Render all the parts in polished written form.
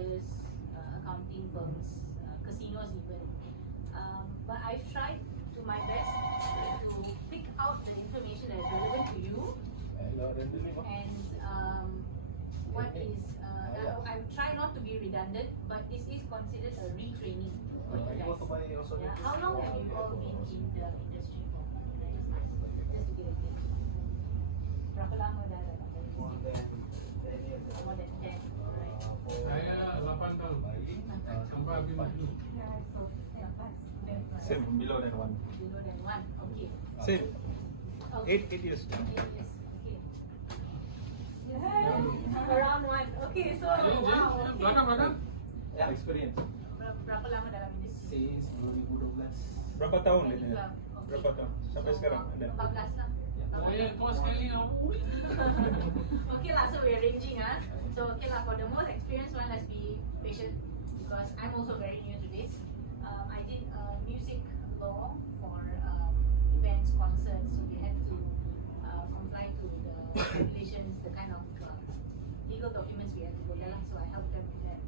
lawyers, accounting firms, casinos even. But I've tried to my best to pick out the information that is relevant to you. And what is, I try not to be redundant, but this is considered a retraining for you guys. Yeah. How long have you all been in the industry for? Just to get a gauge. Berapa lama dah dalam industry? More than 10, right? Saya 8 tahun. Sampai habis maju. Same, below than 1. Below than 1, okay. Same. Okay. 8 years. 8 years, okay. Around 1, okay, so wow. Belakang. Experience. Berapa lama dalam industri? Since 2012. Berapa tahun ini? Okay. Berapa tahun? Sampai sekarang ada? 14 lah. Saya tua sekali nak. Okay lah, so we're ranging So okay lah, for the most experienced one, let's be patient because I'm also very new to this. I did music law for events, concerts, so we had to comply to the regulations, the kind of legal documents we had to go dalam, so I helped them with that.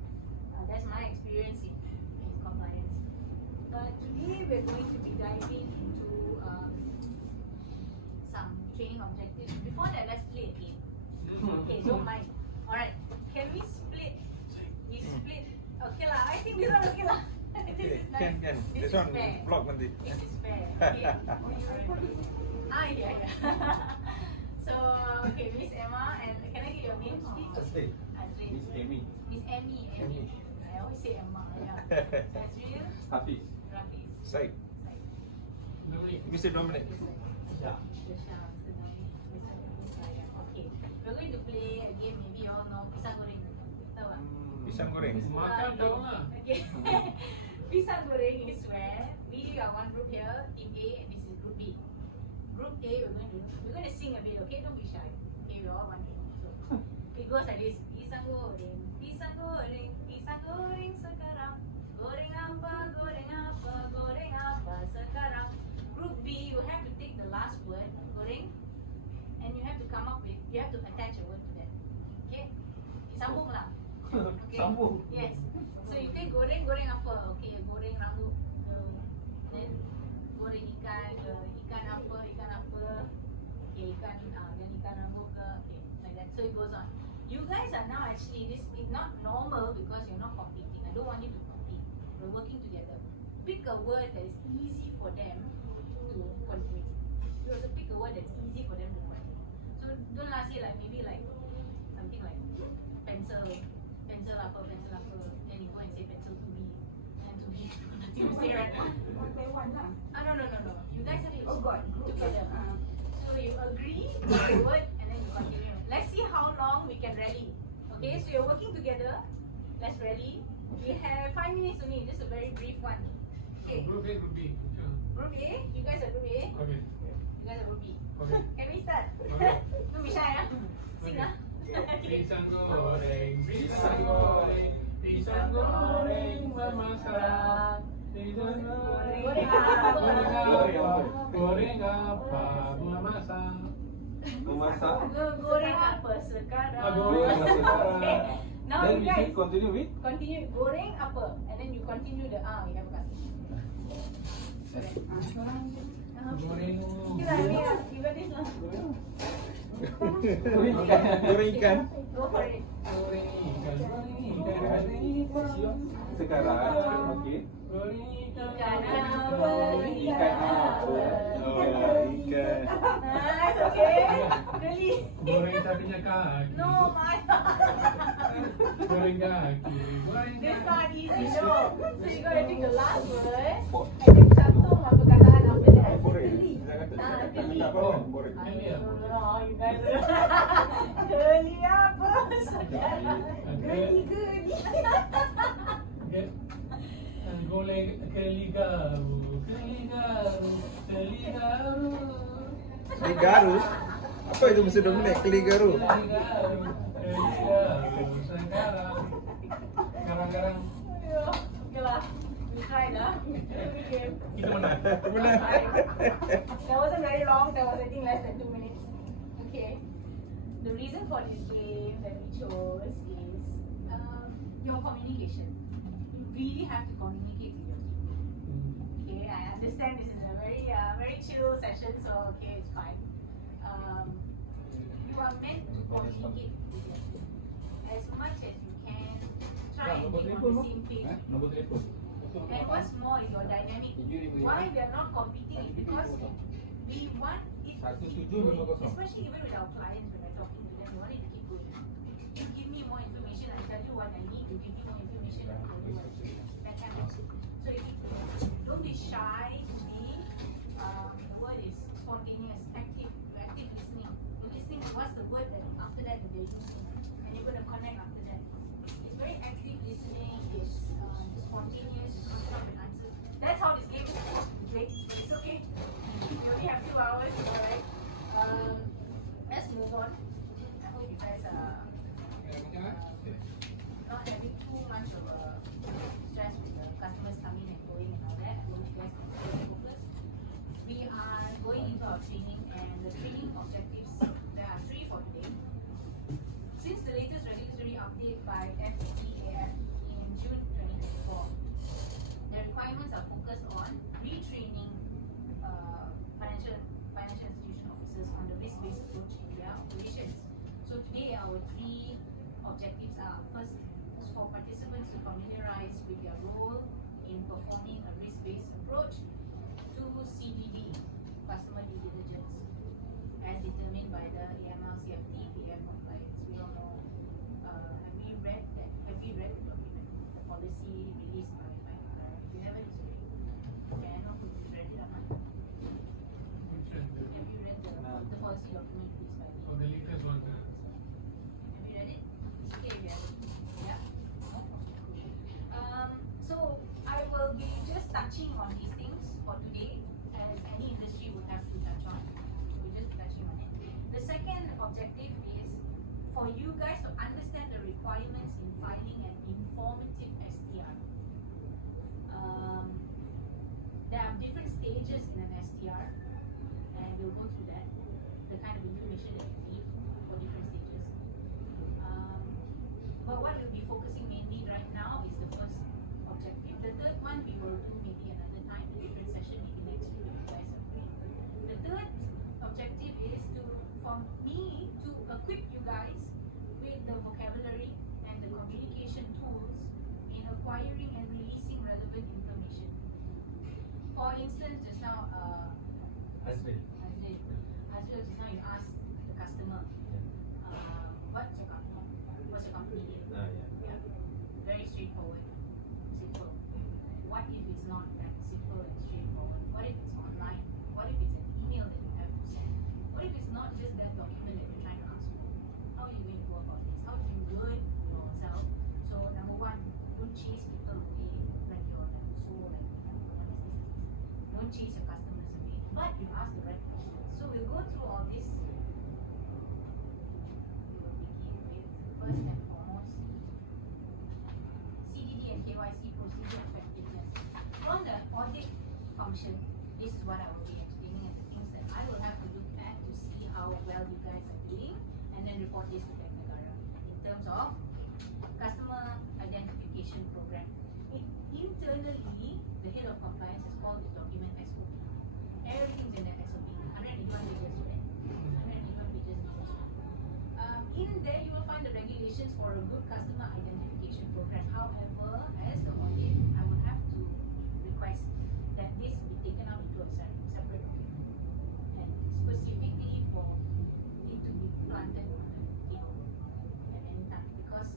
That's my experience in compliance. But today we're going to be diving into some training objectives. Before that, let's play a game. Okay, don't mind. Alright, can we split? Okay lah, I think this one okay lah. This is nice. Can. This This is one fair. vlog nanti. This is fair. Okay. Yeah. So, okay, Miss Emma, and can I get your name, please? Asli. Asli. Miss Amy. Miss Emmy. I always say Emma. Yeah. Asriel. Hafiz. Rafiz. Said. Mr. Dominic. Yeah. Okay, we're going to play a game. Maybe you all know pisang goreng. Tahu tak? Pisang goreng. Makan tahu tak? Okay. Pisang goreng is where we are one group here, team A, and this is group B. Group A, we're going to sing a bit. Okay, don't be shy. Okay, we all one team. So it goes like this: pisang goreng, pisang goreng, pisang goreng sekarang. Goreng apa sekarang. Group B, you have to take the last word, goreng, and you have to come up with, you have to attach a word to that. Okay? Sambung lah. Okay? Sambung. Yes. So you take goreng apa? Okay, goreng rambut. Then goreng ikan apa? Okay, ikan rambut ke? Okay, like that. So it goes on. You guys are now actually, this is not normal because you're not competing. I don't want you to compete. We're working together. Pick a word that is easy for them to contribute. You also pick a word that's easy for them to contribute. So don't say like maybe like something like pencil apa, then you go and say pencil to be, and to be nothing to say, right? No. You guys have to group together. So you agree on the word and then you continue. Let's see how long we can rally. Okay, so you're working together. Let's rally. We have 5 minutes only, just a very brief one. Okay. Group A, Group B. Group A, you guys are group A. Okay. You guys are group B. Okay. Can we start? Okay. Don't be shy, Sing, Pisang goreng, pisang goreng, pisang goreng memasak. Pisang goreng, goreng apa memasak? Memasak. Goreng apa sekarang? Goreng apa sekarang? Okay. Now Then you we guys should continue with. continue goreng apa, and then you continue the we have got. Goreng. Kita ni even this lah. Goreng ikan. Go for it. Goreng ikan. Sekarang, okay. Goreng Ikan apa? Ikan apa? Ikan. Nice, okay. Really? Goreng tapinya kaki. No, my. Goreng kaki. Goreng This kaki. not easy, no. So you gotta take the last word and then cantum perkataan after that. Goreng. Geli. Goreng. Oh, you guys. Geli apa? Saudara. Geli. Goleng keligaru. Keligaru. Apa itu Mr. Dominic? Keligaru. Sekarang. Okay lah. We tried lah. Kita menang. Benar. That wasn't very long. That was I think less than 2 minutes. Okay. The reason for this game that we chose is your communication. You really have to communicate with your team. Okay, I understand this is a very chill session, so okay, it's fine. You are meant to communicate with your team as much as you can. Try and be on the same page. Nombor telefon. And what's more is your dynamic. Why we are not competing is because we want it to keep going, especially even with our clients when we're talking to them, we want it to keep going. You give me more information, I tell you what I need. You give me more information, I tell you what I need. That kind of thing. So if you don't be shy to be, the word is spontaneous, active listening. You're listening to what's the word that after that they're using, and you're going to connect after that. It's very active listening, it's spontaneous, you come up with answers. That's how this game is supposed to be played, but it's okay. We only have 2 hours, alright. Let's move on. I hope you guys are not having too much of a stress with the customers coming and going and all that. I hope you guys can stay focused. We are going into our training, and the training objectives, there are 3 for today. Since the latest regulatory update by FETAF in June 2024, the requirements are focused on retraining financial institution officers on the risk-based approach in their operations. So today our 3 objectives are: first is for participants to familiarize with their role in performing a risk-based approach to CDD, customer due diligence, as determined by the AML CFT PF compliance. We don't know. Have we read the document, the policy released by FINRA? If you haven't, it's okay. Okay, I know who's read it or not. Have you read the policy document released by Oh, the latest one. Have you read it? It's okay if you haven't. Yeah? So I will be just touching on these things for today, as any industry would have to touch on. We're just touching on it. The second objective is for you guys to understand the requirements in filing an informative STR. There are different stages in an STR, and we'll go through that, the kind of information that you need for different stages. But what we'll be focusing mainly right now is the first objective. The third one we will do maybe another time, a different session, maybe next week if you guys are free. The third objective is for me to equip you guys with the vocabulary and the communication tools in acquiring and releasing relevant information. For instance, just now, Azril. just now you asked the customer, what's your company? What's your company name? Yeah. Very straightforward, simple. What if it's not that simple and straightforward? What if it's online? What if it's an email that you have to send? What if it's not just that document that you're trying to ask for? How are you going to go about this? How do you learn yourself? So number one, don't chase people away like you're like don't chase your customers away, but you ask the right questions. So we'll go through all this. We will begin with first and foremost CDD and KYC procedure effectiveness. From the audit function, this is what I will be explaining, and the things that I will have to look at to see how well you guys are doing, and then report this to Technagara in terms of customer identification program. Internally, the head of compliance has called this document SOP. Everything's in that SOP. 181 pages, right? 181 pages in SOP. In there, you will find the regulations for a good customer identification program. However, as the audit, I will have to request that this be taken out into a separate document, and specifically for it to be planted on the table at any time, because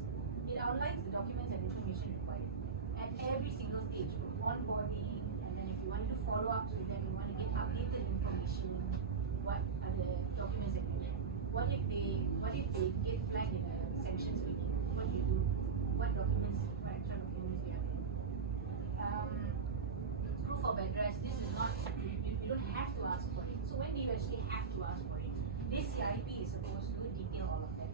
it outlines the documents and information required at every single stage, from onboarding, and then if you want to follow up with them, you want to get updated information, what are the documents that you need? What if they get flagged in a sanctions meeting? What do you do? What documents, what extra documents do you have to do? Proof of address, this is not, you don't have to ask for it. So when do you actually have to ask for it? This CIP is supposed to detail all of that.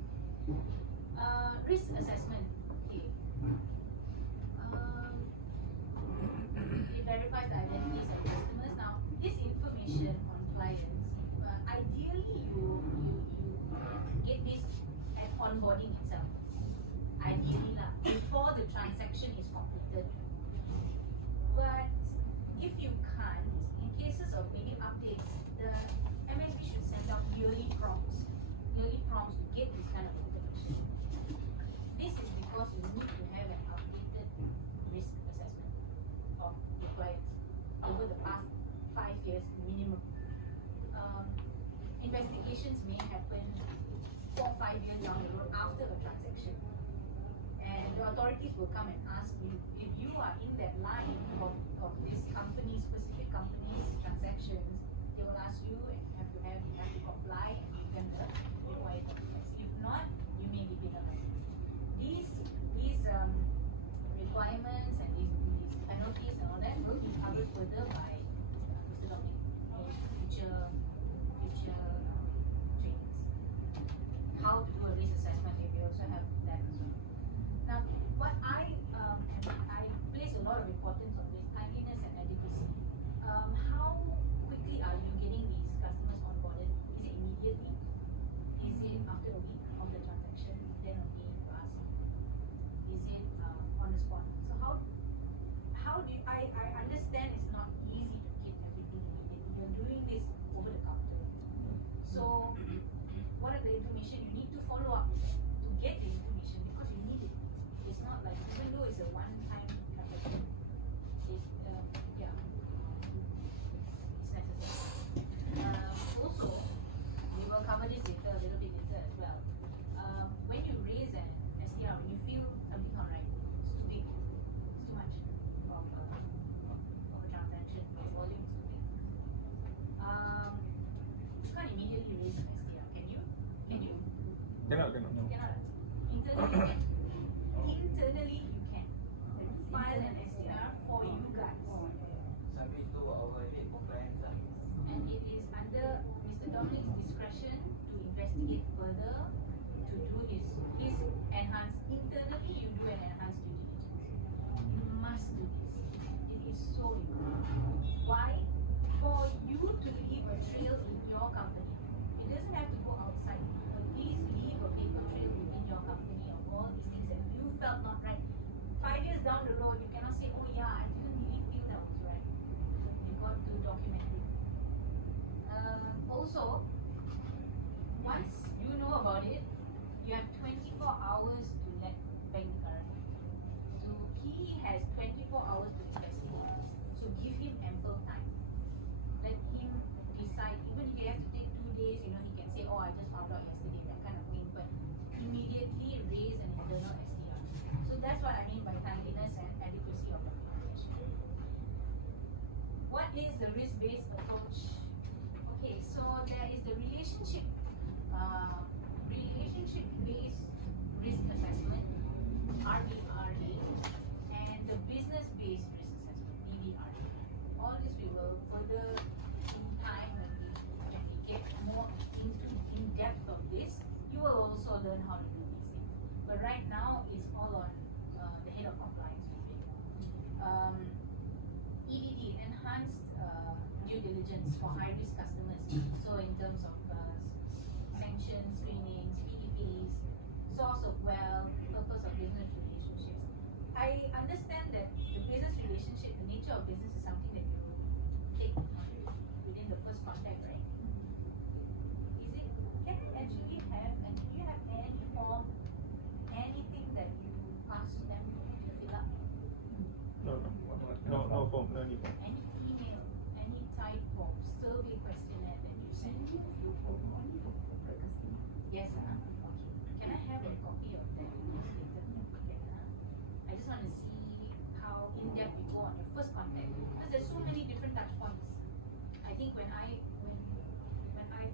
Risk assessment, okay. It verifies the identities of customers. Now, this information on clients, ideally you get this at onboarding itself. Ideally, before the transaction. investigations may happen 4 or 5 years down the road after a transaction. And the authorities will come and ask you, if you are in that line of this company, specific company's transactions, they will ask you and you have to comply and return the required documents. If not, you may be penalized. These requirements and these penalties and all that will be covered further by Mr. Dominic in future trainings. How to do a risk assessment, we also have that as well. Now, what I place a lot of importance on this timeliness and adequacy. How quickly are you getting these customers onboarded? Is it immediately? Is it after a week of the transaction? Then okay, you ask. Is it on the spot? So how do you, I understand it's not easy to get everything immediately. You're doing this over the counter. So what are the information you need to follow up with them to get the information because you need it. It's not like even though it's a one-time transaction, it's necessary. Also, we will cover this later, a little bit later as well. When you raise an SDR, when you feel something not right, it's too big, it's too much of a transaction, the volume is too big. You can't immediately raise an SDR, can you? Can you? Cannot. Cannot. Internally you can. File an SDR for you guys. Submit to our head compliance. And it is under Mr. Dominic's discretion to investigate further, to do his enhanced, internally you do an enhanced due diligence. You must do this. It is so important. Why? For you to leave a trail in your company. It doesn't have to go outside, but please leave a paper trail within your company of all these things that you felt not right. 5 years down the road, you cannot say, oh yeah, I didn't really feel that was right. You got to document it. Also, once you know about it, you have 24 hours to let Bank Negara know. So he has 24 hours to investigate. So give him ample time. Let him decide, even if he has to take 2 days, he can say, oh, I just found out yesterday, that kind of thing, but immediately raise an internal SDR. So that's what I mean by timeliness and adequacy of documentation. What is the risk-based approach? Okay, so there is the relationship-based risk assessment, RBRA, and the business-based risk assessment, BBRA. All this we will further in time when we get more in depth of this. You will also learn how to do these things. But right now, it's all on the head of compliance review. EDD, enhanced due diligence for high-risk customers. So in terms of sanctions, screenings, PEPs, source of wealth, purpose of business relationships. I understand that the business relationship, the nature of business is something that you take within the first contact, right? Is it, can you actually have, and do you have any form, anything that you ask them to fill up? No form, no need form. Any email, any type of survey questionnaire that you send? Yes, okay. Can I have a copy of that? I just want to see how in-depth you go on your first contact. Because there's so many different touch points. I think when I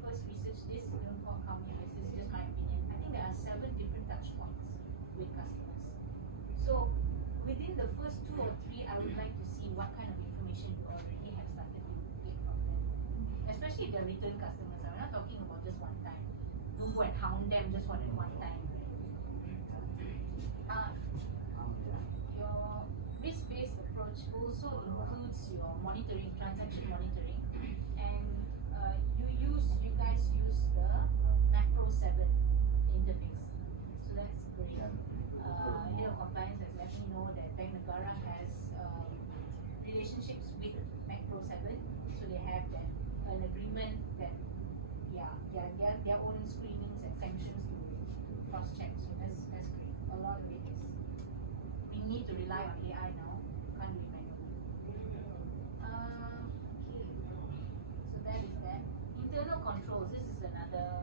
first researched this, don't count me, this is just my opinion. I think there are 7 different touch points with customers. So within the first 2 or 3, I would like to see what kind of information you already have started to get from them. Especially if they're return customers. I'm not talking about just one time. Don't go and hound them just for that one time. Your risk-based approach also includes your monitoring, transaction monitoring, and you guys use the Macro 7 interface. So that's great. Head of compliance has let me know that Bank Negara has relationships with Macro 7, so they have an agreement that their own screenings and sanctions to cross-check. So that's great. A lot of it is we need to rely on AI now. Can't do it manually. Okay. So that is that. Internal controls. This is another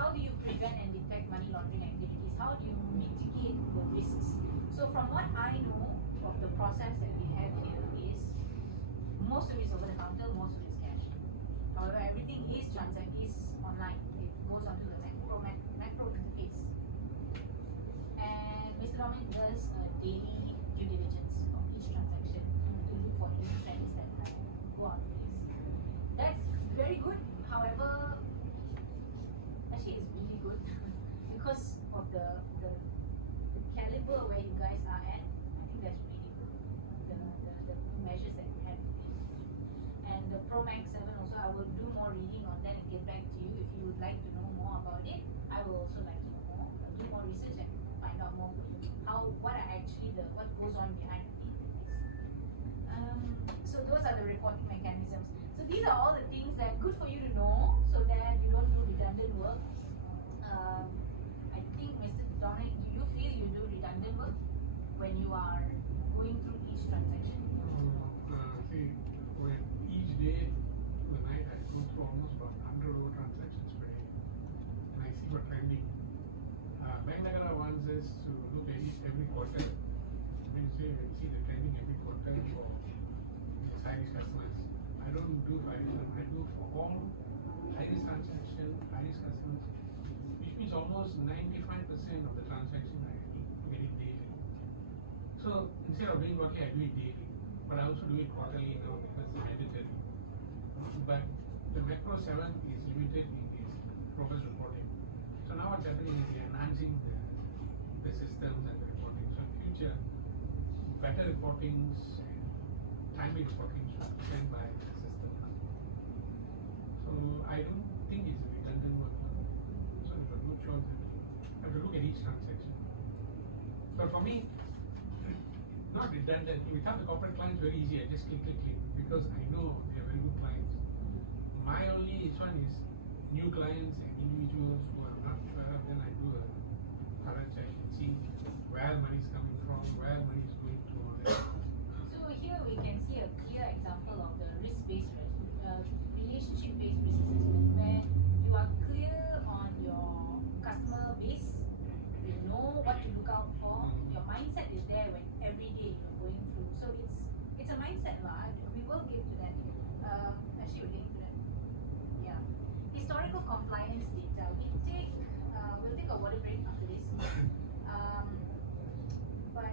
how do you prevent and detect money laundering activities? How do you mitigate the risks? So from what I know of the process that we have here is, most of it is over the counter, most of it is cash. However, everything is online. It goes onto the macro interface. And Mr. Dominic does a daily due diligence of each transaction to look for any trends that go on to this. That's very good. However, actually it's really good because of the caliber where you guys are at. I think that's really good. The measures that you have. And the Pro Max 7 also, I will do more reading on that and get back to you if you would like to know more about it. I will also like to know more, do more research and find out more for you. What goes on behind the scenes. So those are the reporting mechanisms. So these are all the things that are good for you to know so that you don't do redundant work. I think, Mr. Dominic, do you feel you do redundant work when you are going through each transaction? See, when each day, the night I go through almost about 100 over transactions per day, and I see what trending. Rebeqah wants us to look at it every quarter. I see the trending every quarter for high-risk customers. I don't do high-risk, I do for all high-risk transactions, high-risk customers, which means almost 95% of the transactions I get it daily. So instead of doing quarterly, I do it daily. But I also do it quarterly now because it's mandatory. But the Macro 7 is limited in its progress reporting. So now what's happening is we are enhancing the systems and the reporting. So in future, better reportings and timely reporting should be sent by the system. So I don't think it's a redundant work. So you have no choice. You have to look at each transaction. But for me, not redundant. If you have the corporate clients, very easy. I just click, because I know they are very good clients. My only one is new clients and individuals who are not sure. Then I do a thorough check and see where money is coming from, where money is going to. So here we can see a clear example of the risk-based relationship-based risk assessment, where you are clear on your customer base, you know what to look out for. Your mindset is there when every day you're going through. So it's a mindset, we will give to that. Actually, we're getting to that. Yeah. Historical compliance data. We'll take a water break after this. But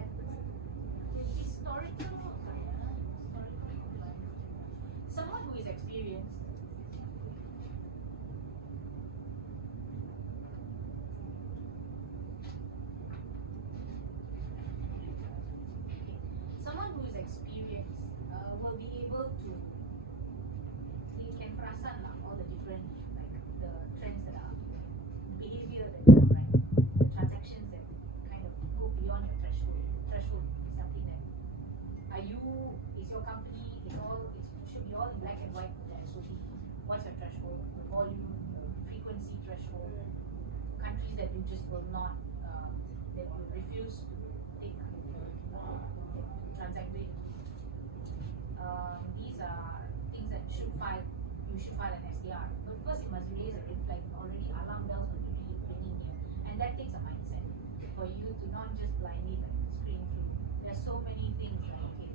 historical compliance. Someone who is experienced. Someone who is experienced will be able to, you can perasan all the different, like the trends that are, behavior that are, right? The transactions that kind of go beyond your threshold. Threshold is something that, is your company, it should be all in black and white with the SOP. What's your threshold? The volume, the frequency threshold. Countries that you just will not, that you refuse to take, transact with. These are things that you should file an SDR. But first you must raise a red flag. Already alarm bells will be ringing here. And that takes a mindset for you to not just blindly screen through. There's so many things like, okay,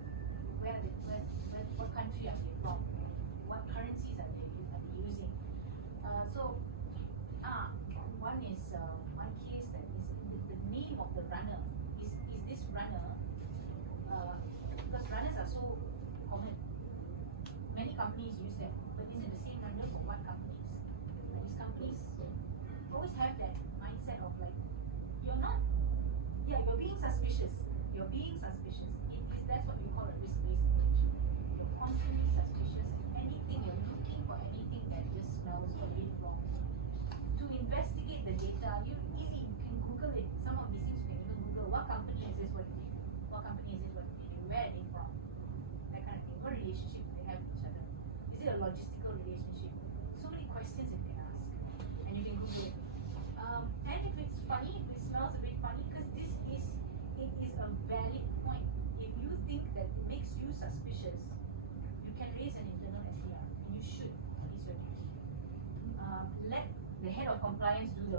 what country are they from? What currencies are they using? One case that is the name of the runner. Is this runner, because runners are so common. Many companies use them, but is it the same runner for what companies? These companies always have that mindset of like, you're being suspicious. That's what we call a risk-based management. You're constantly suspicious. You're looking for anything that just smells a bit wrong. To investigate the data, you can Google it. Some of these things you can even Google. What company is this? What do they do? What company is this? What do they do? Where are they from? That kind of thing. What relationship do they have with each other? Is it a logistical relationship? So many questions you can ask, and you can Google it. And if it's funny, if it smells a bit funny, because it is a valid point. If you think that it makes you suspicious, you can raise an internal SDR, and you should. It's your duty. Let the head of compliance do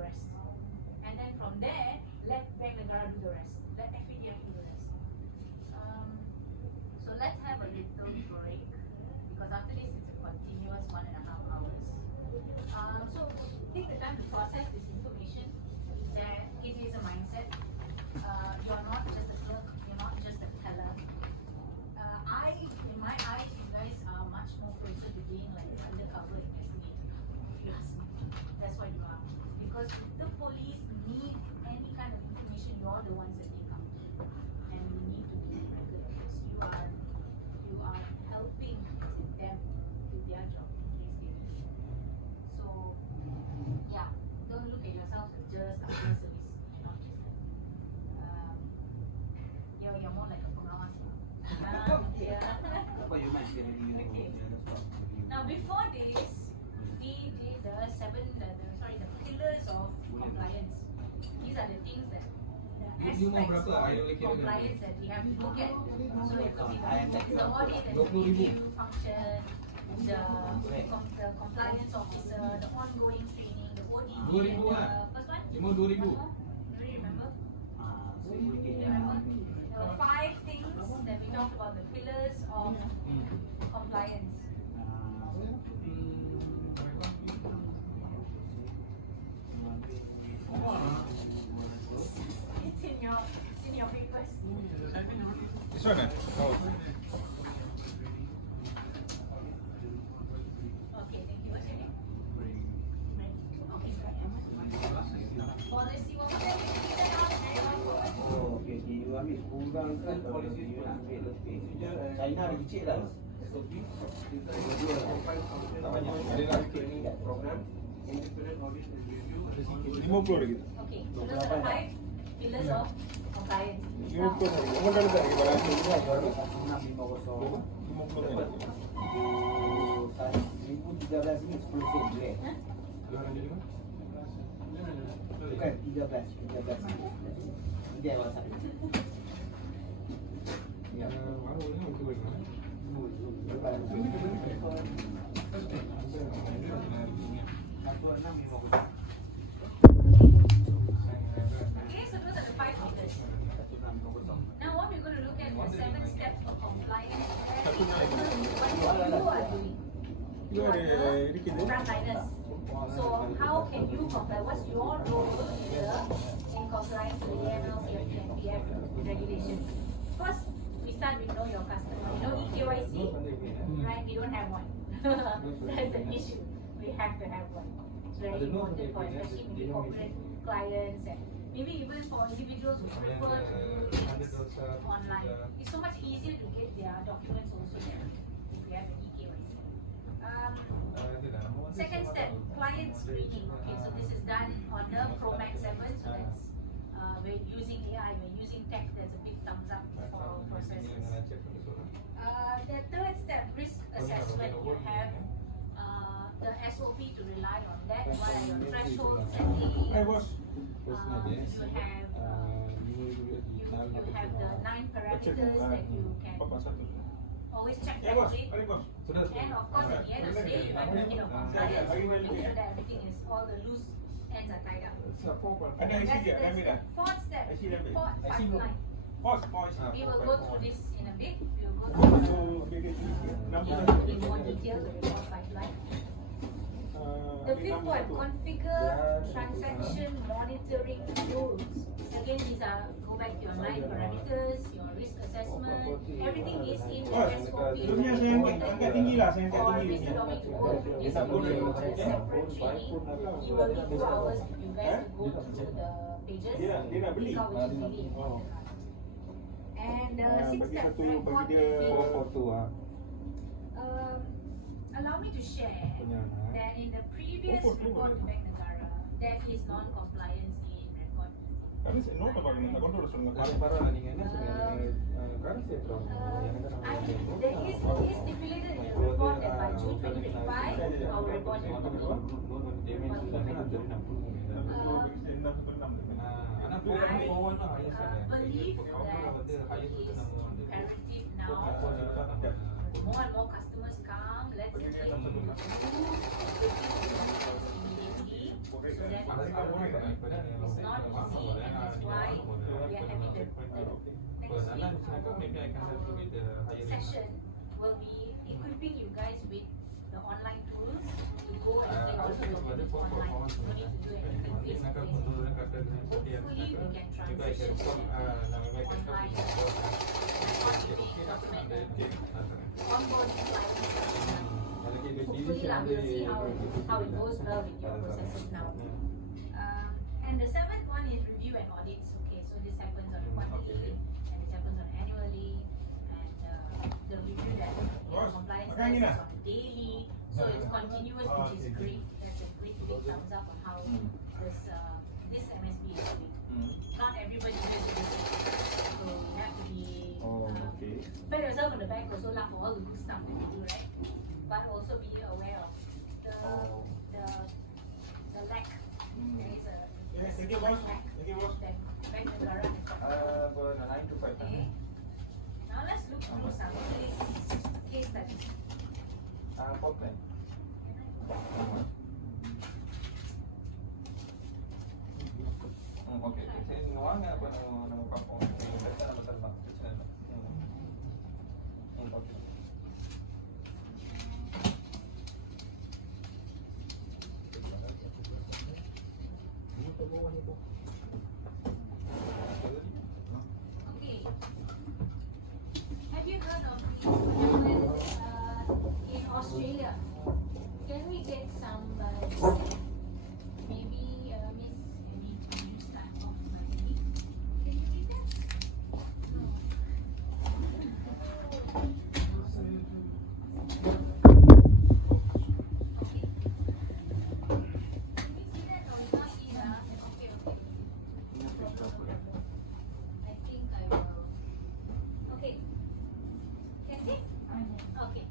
police need any kind of information, you're the ones that take up. And you need to be good because you are helping them do their job in case they need. So yeah, don't look at yourself as just a service. You're not just that. You're more like a pengawas. Yeah. Okay. Now before this, we did the pillars of compliance. These are the things that the aspects of compliance that we have to look at. So it could be the audit and the review function, the compliance officer, the ongoing training, the ODD, and the first one? One more? Do you remember? There were 5 things that we talked about, the pillars of compliance. It's in your papers. This one, oh. Okay, thank you. What's your name? Okay, policy, what was that? Oh, okay. You ambil kurangkan polisi you nak ambil lebih. China ada kecil lah. Program independent audit and review. 50 lagi. Okay, so those are the 5 pillars of compliance. 50 lagi. Kamu dah letak lagi barang ni. 1650. 50 lagi. 2013 ni 10 sen je. Bukan 13. Dia WhatsApp. Ya, baru ni untuk apa? Okay, so those are the 5 pillars. Now what we're going to look at is 7 steps of compliance. What you are doing. You are the frontliners. So how can you comply? What's your role in compliance with the AML, CFP, and PF regulations? First, we start with know your customer. You know EKYC, right? We don't have one. That's an issue. We have to have one. It's very important for especially maybe corporate clients and maybe even for individuals who prefer to do things online. It's so much easier to get their documents also there if we have an EKYC. Second step, client screening. Okay, so this is done on the Pro Max 7, so that's we're using AI, we're using tech. That's a big thumbs up for processes. The third step, risk assessment. You have the SOP to rely on that. What are your threshold settings? You have the 9 parameters that you can always check that rate. And of course, at the end of the day, you have the head of compliance who will make sure that everything is, all the loose ends are tied up. Ada isi dia, dah ambil dah. Fourth step, Isi dah ambil. report pipeline. Pause. We will go through this in a bit. We will go through in more detail the report pipeline. The fifth one, configure transaction monitoring rules. Again, these are, go back to your 9 parameters, your risk assessment, everything is in the SOP. Dia punya saya angkat tinggi lah, saya angkat Or tinggi. Mr. Domi to go through this video, which is separate training. He will give 2 hours for you guys to go through the pages. Dia nak beli. Pick out which is really important. And sixth Bagi step, satu, record bagi dia config. foto ah. Allow me to share that in the previous report to Bank Negara, there is non-compliance in record. Kami no tak bagi nak kontrol semua. Para ni kan sebenarnya kan saya terus. There is stipulated in the report that by June 2025, our report will be believe that it is imperative now. More and more customers come. Let's take immediately so that it's not easy, and that's why we are having the next session will be equipping you guys with the online tools to go and take all the documents online. You don't need to do anything face-to-face. Hopefully we can transition online. Onboarding hopefully we'll see how it goes well with your processes now. And the review and audits. Okay, so this happens on quarterly, and this happens on annually, and the review that compliance does is on daily. So it's continuous, which is great. That's a great big thumbs up on how this MSB is doing. Not everybody does it, so you have to be pat yourself on the back also lah for all the good stuff that you do, right? But also be aware of the lack. There is a Thank you, boss. Thank you, boss. that Bank Negara has got. 9 to 5. Okay. Now let's look through some case studies. Portland. Oke, saya nuangnya apa nama kampung? Kita nama terbang. Oke. Okay. Have you heard of this? What happened in Australia? Can we get some maybe Miss Amy, can you start off by me? Can you read that? No. Okay. Can you see that or you not see that? Okay, okay. I think I will. Okay. Can you? Okay.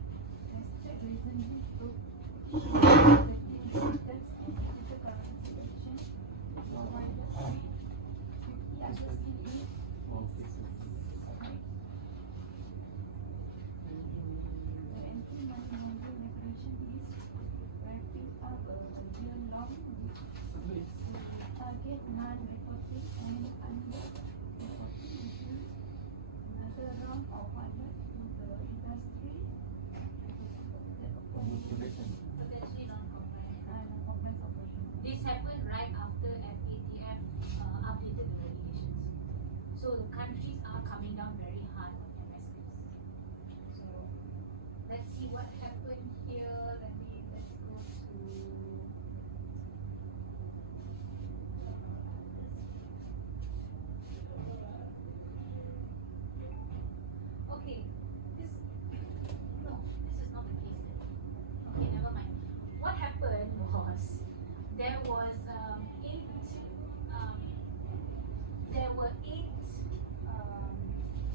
Potentially non-compliant. This happened right after FATF updated the regulations. So the countries are coming down very hard on MSPs. So let's see what happened here. Let's go to okay. This is not the case then. Okay, never mind. What happened was there was eight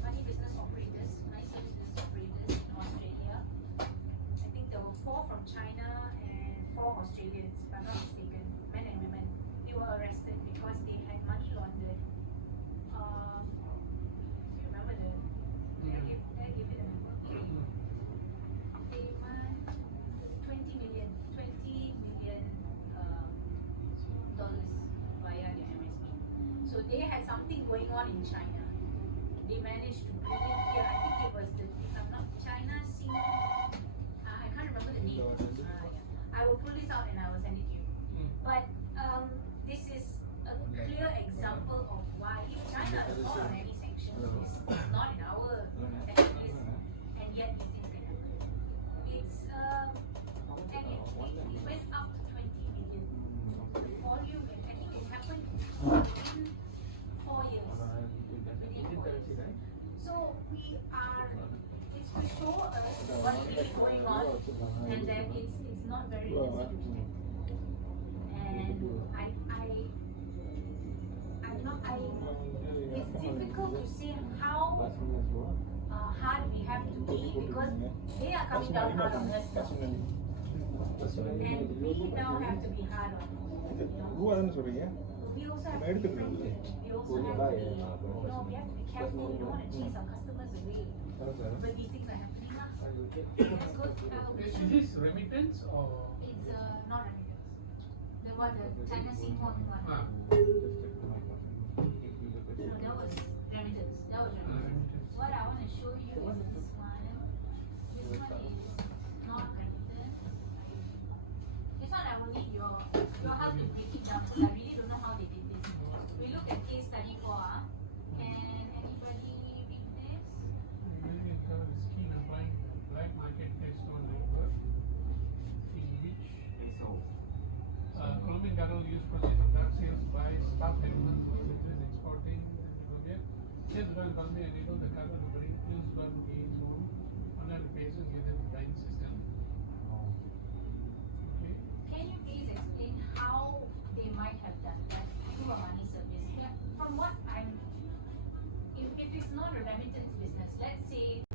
money business operators, money service business operators in Australia. I think there were 4 from China and 4 Australians, if I'm not mistaken, men and women. They were arrested because they had money laundered. Do you remember the? Did I give it a number? They won 20 million dollars via their MSP. So they had something going on in China. They managed to bring it here. I think it was if I'm not China Sing. I can't remember the name. Yeah. I will pull this out and I will send it to you. But this is a clear example of why if China is not on any sanctions list, it's not in our sanctions list, and yet these things can happen. It's and it went up to 20 million. Volume, I think it happened within 4 years. So it's to show us what is really going on, and that it's not very easy to do. And it's difficult to say how hard we have to be because they are coming down hard on us now. And we now have to be hard on them. We also have to be friendly. We also have to be, we have to be careful. We don't want to chase our customers away. But these things are happening now. Let's go to Is this remittance or? It's not remittance. The China Singapore one. Ah. No, that was remittance. What I want to show you is this one. This one is not remittance. This one I will need your help to break it down because I really don't know how they did this. We look at case study 4. Can anybody read this? Scheme applying black market based on network in which Colombian Carol used proceeds from drug sales by staff will come there and they know the cover nobody use one gains one of the pages give them the line system. Okay. Can you please explain how they might have done that through a money service? Yeah, from what if it's not a remittance business, let's say.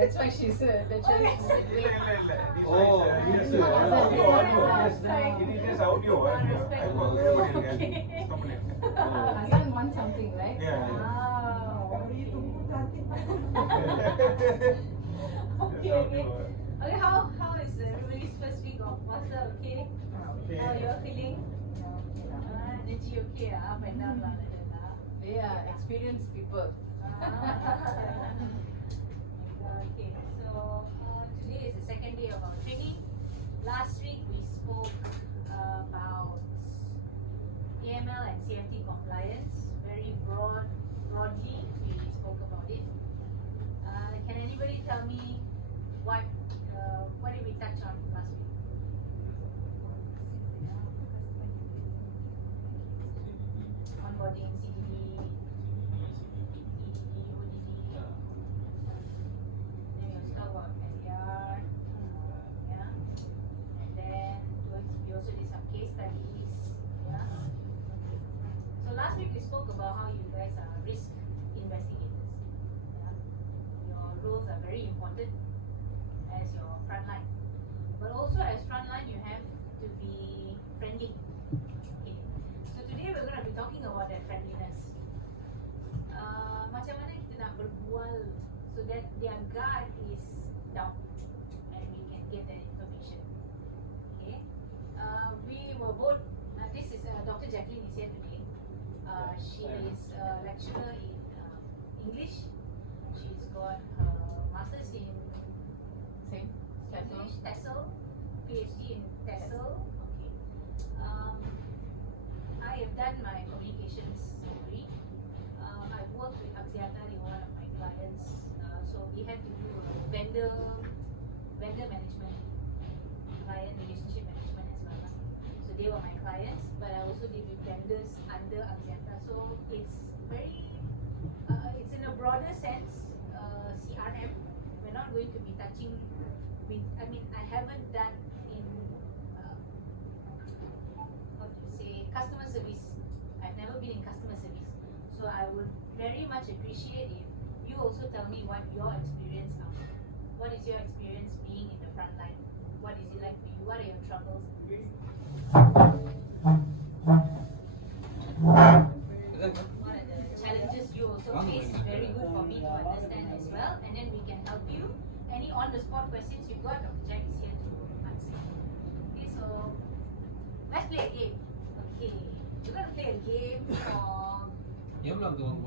That's why she's the challenge. Oh, this is audio. Hassan wants something, right? Yeah. Wow. Okay. Okay, how is everybody's first week of master? Okay. How you all feeling? Energy okay? Up and down lah. They are experienced people. Okay, so today is the second day of our training. Last week we spoke about AML and CFT compliance. Very broadly we spoke about it. Can anybody tell me what did we touch on last week? Onboarding, CDD, about SDR, yeah, and then we also did some case studies, yeah. So last week we spoke about how you guys are risk investigators, yeah. Your roles are very important as your frontline, but also as frontline you have to be friendly. Okay. So today we're going to be talking about that friendliness. Macam mana kita nak berbual so that their guard is down and we can get that information. Okay. We were both, this is Dr. Jacqueline is here today. She is a lecturer in English. She's got her master's in English, TESOL, PhD in TESOL. Okay. I have done my communications degree. I've worked with Axiata in one of my clients. So we had to do vendor management, client relationship management as well. So they were my clients, but I also did with vendors under Axiata. So it's very, it's in a broader sense, CRM. We're not going to be touching with, I haven't done in, how to say, customer service. I've never been in customer service. So I would very much appreciate if you also tell me what your experience are. What is your experience being in the front line? What is it like for you? What are your troubles? What are the challenges you also face? Very good for me to understand as well, and then we can help you. Any on-the-spot questions you got, Dr. Jack is here to answer. Okay, so let's play a game. Okay, we're gonna play a game of Taboo.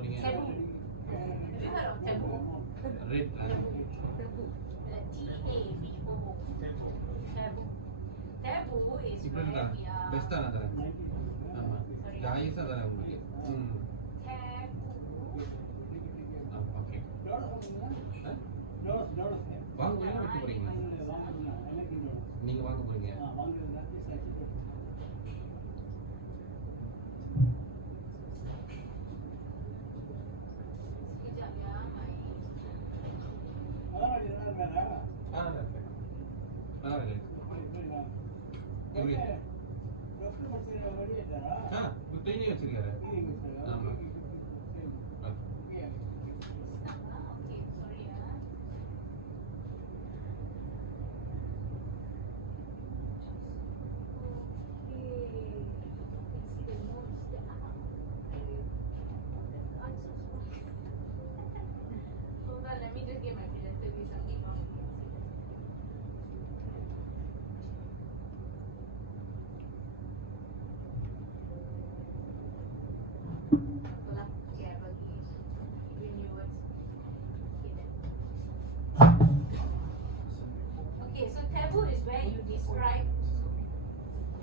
Have you heard of Taboo? T-A-B-O. Taboo. Taboo is where we are. Sorry. வாங்க போறீங்க வைக்க போறீங்க நீங்க வாங்க போறீங்க training வச்சிருக்காரு ஆமா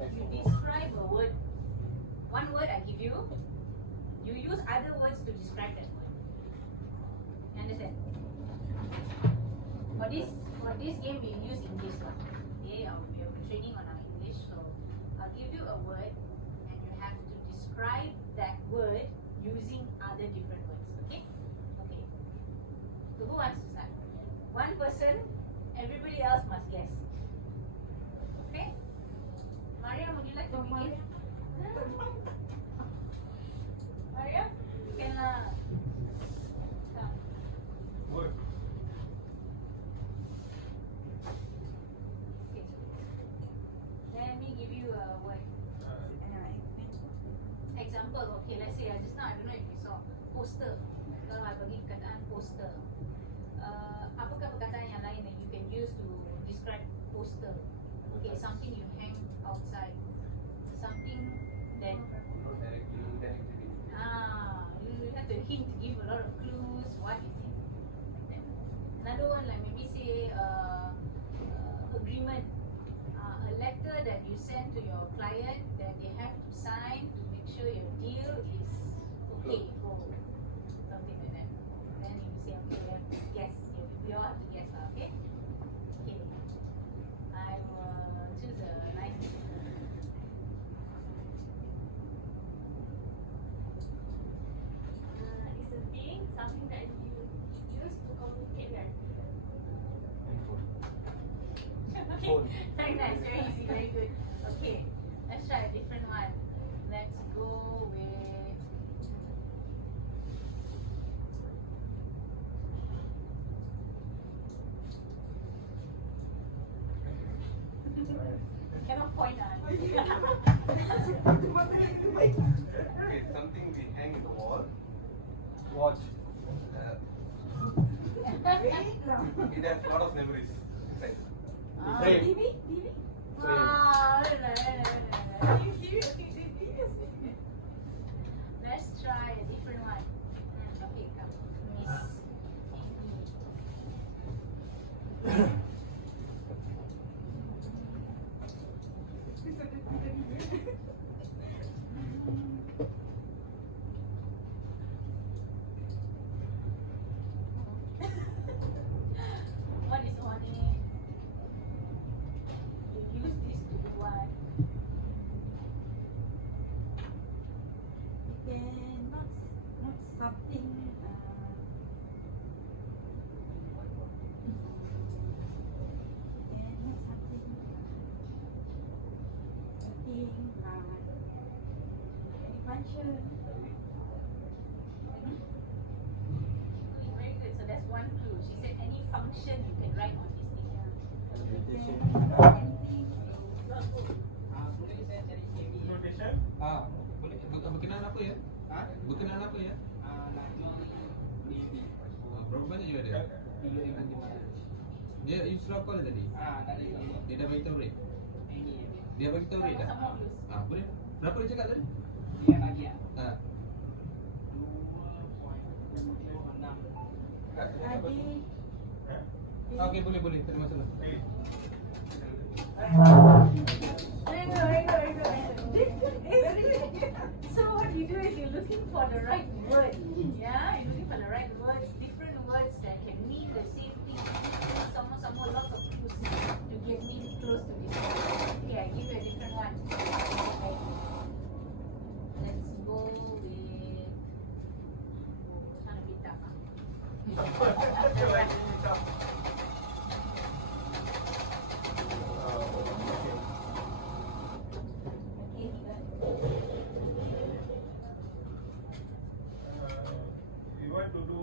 You describe a word. One word I give you. You use other words to describe that word. You understand? For this game we use English one. Okay, we are training on our English, so I'll give you a word and you have to describe that word using other different words. Okay? Okay. So who wants to start? One person, everybody else must guess. Okay? Maria, would you like to begin? Maria? You can start. Word. Okay. Let me give you a word. Example, okay, let's say just now I don't know if you saw poster. Kalau I bagi perkataan poster. Apakah perkataan yang lain that you can use to describe poster? Okay, something you hang outside. Something that you have to hint to give a lot of clues. What is it? Another one like maybe say agreement. A letter that you send to your client that they have to sign to make sure your deal is okay for something like that. Then you say, okay, then guess. You all have to guess, okay? Okay. I will choose a nice one. It's a thing, something that you use to communicate with. Okay, very nice, very easy, very good. Okay, let's try a different one. Let's go with cannot point Okay, something we hang in the wall. Watch. It has a lot of memories inside. Frame. TV? Wow, let's try a different one. Okay, come. Miss what is on it? You use this to do what? Not something. Function. Very good. So that's one clue. She said any function you can write on this thing. Anything. Notation. Boleh berkenaan apa ya? Berkenaan apa ya? Berapa banyak juga dia? Dia instruct call tadi? Dia dah bagi tahu rate? Dia bagi tahu rate dah? Some more clues. Boleh. Berapa dia cakap tadi? Okey, boleh. Tak ada masalah. So what you do is you're looking for the right word. Yeah, you're looking for the right words, different words that can mean the same thing. Some lots of clues to get me close to this. Okay, I give you a different one. Let's go with this one a bit tough. We want to do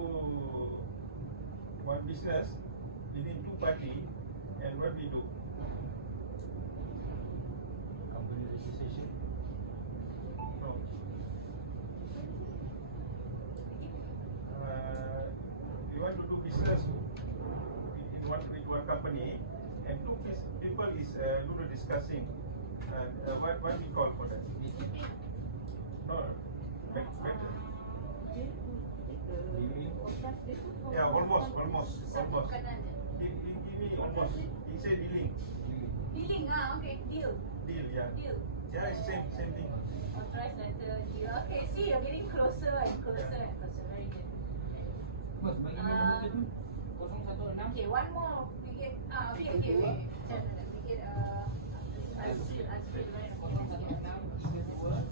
one business within two party, and what we do? Company registration. No. We want to do business with one company, and two people is do the discussing. What we call for that? No. Better. Yeah, almost. Satu kanan. Give me almost. He said dealing. Dealing, okay, deal. Deal, yeah. Deal. Yeah, it's same thing. Authorized letter, deal. Okay, see, you're getting closer and closer and closer. Very good. Bos, bagi dia nombor tu 016. Okay, one more. We get, okay. We get, Azril, right? Okay, let's get one.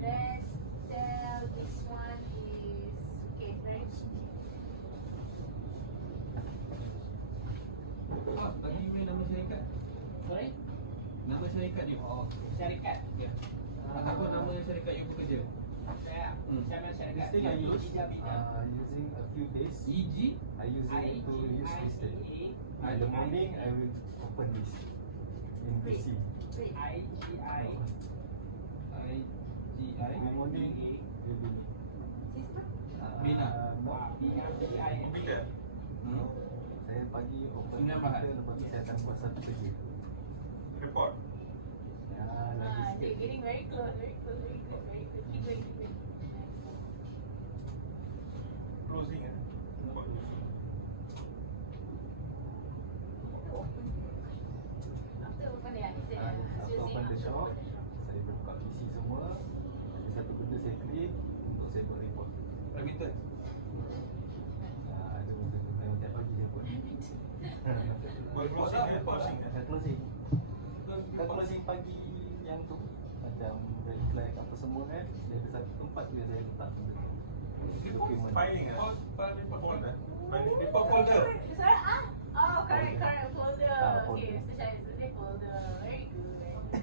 Let's tell this one is, okay, very Bos, bagi dia nama syarikat. Sorry? Nama syarikat you. Oh, Syarikat. ya. Apa nama syarikat you bekerja? Saya saya syarikat. This thing I use Using using a few days. EG? I use it to use this thing. In the morning I will open this in PC. great. IGI. IGI? In the morning will be System? Bina. no. Computer. Hmm? Saya pagi open 9 bahan. computer, lepas tu saya akan buat satu kerja. Report. Ya, lagi Okay, sikit. getting very close, very good. Keep going. Closing, report closing. After open, yeah, he said, After open the shop, saya buka PC semua. Ada satu benda saya create untuk saya buat report. Remittance. Ada memang tiap pagi saya buat. Buat closing, closing. Closing. Kan closing pagi yang tu macam red flag apa semua kan, dia ada satu tempat dia saya letak benda tu. Dokumen. Filing, File report folder. Filing report folder. Sorry, oh, correct, folder. Folder. Okay, Mr. Shah is a folder. Very good.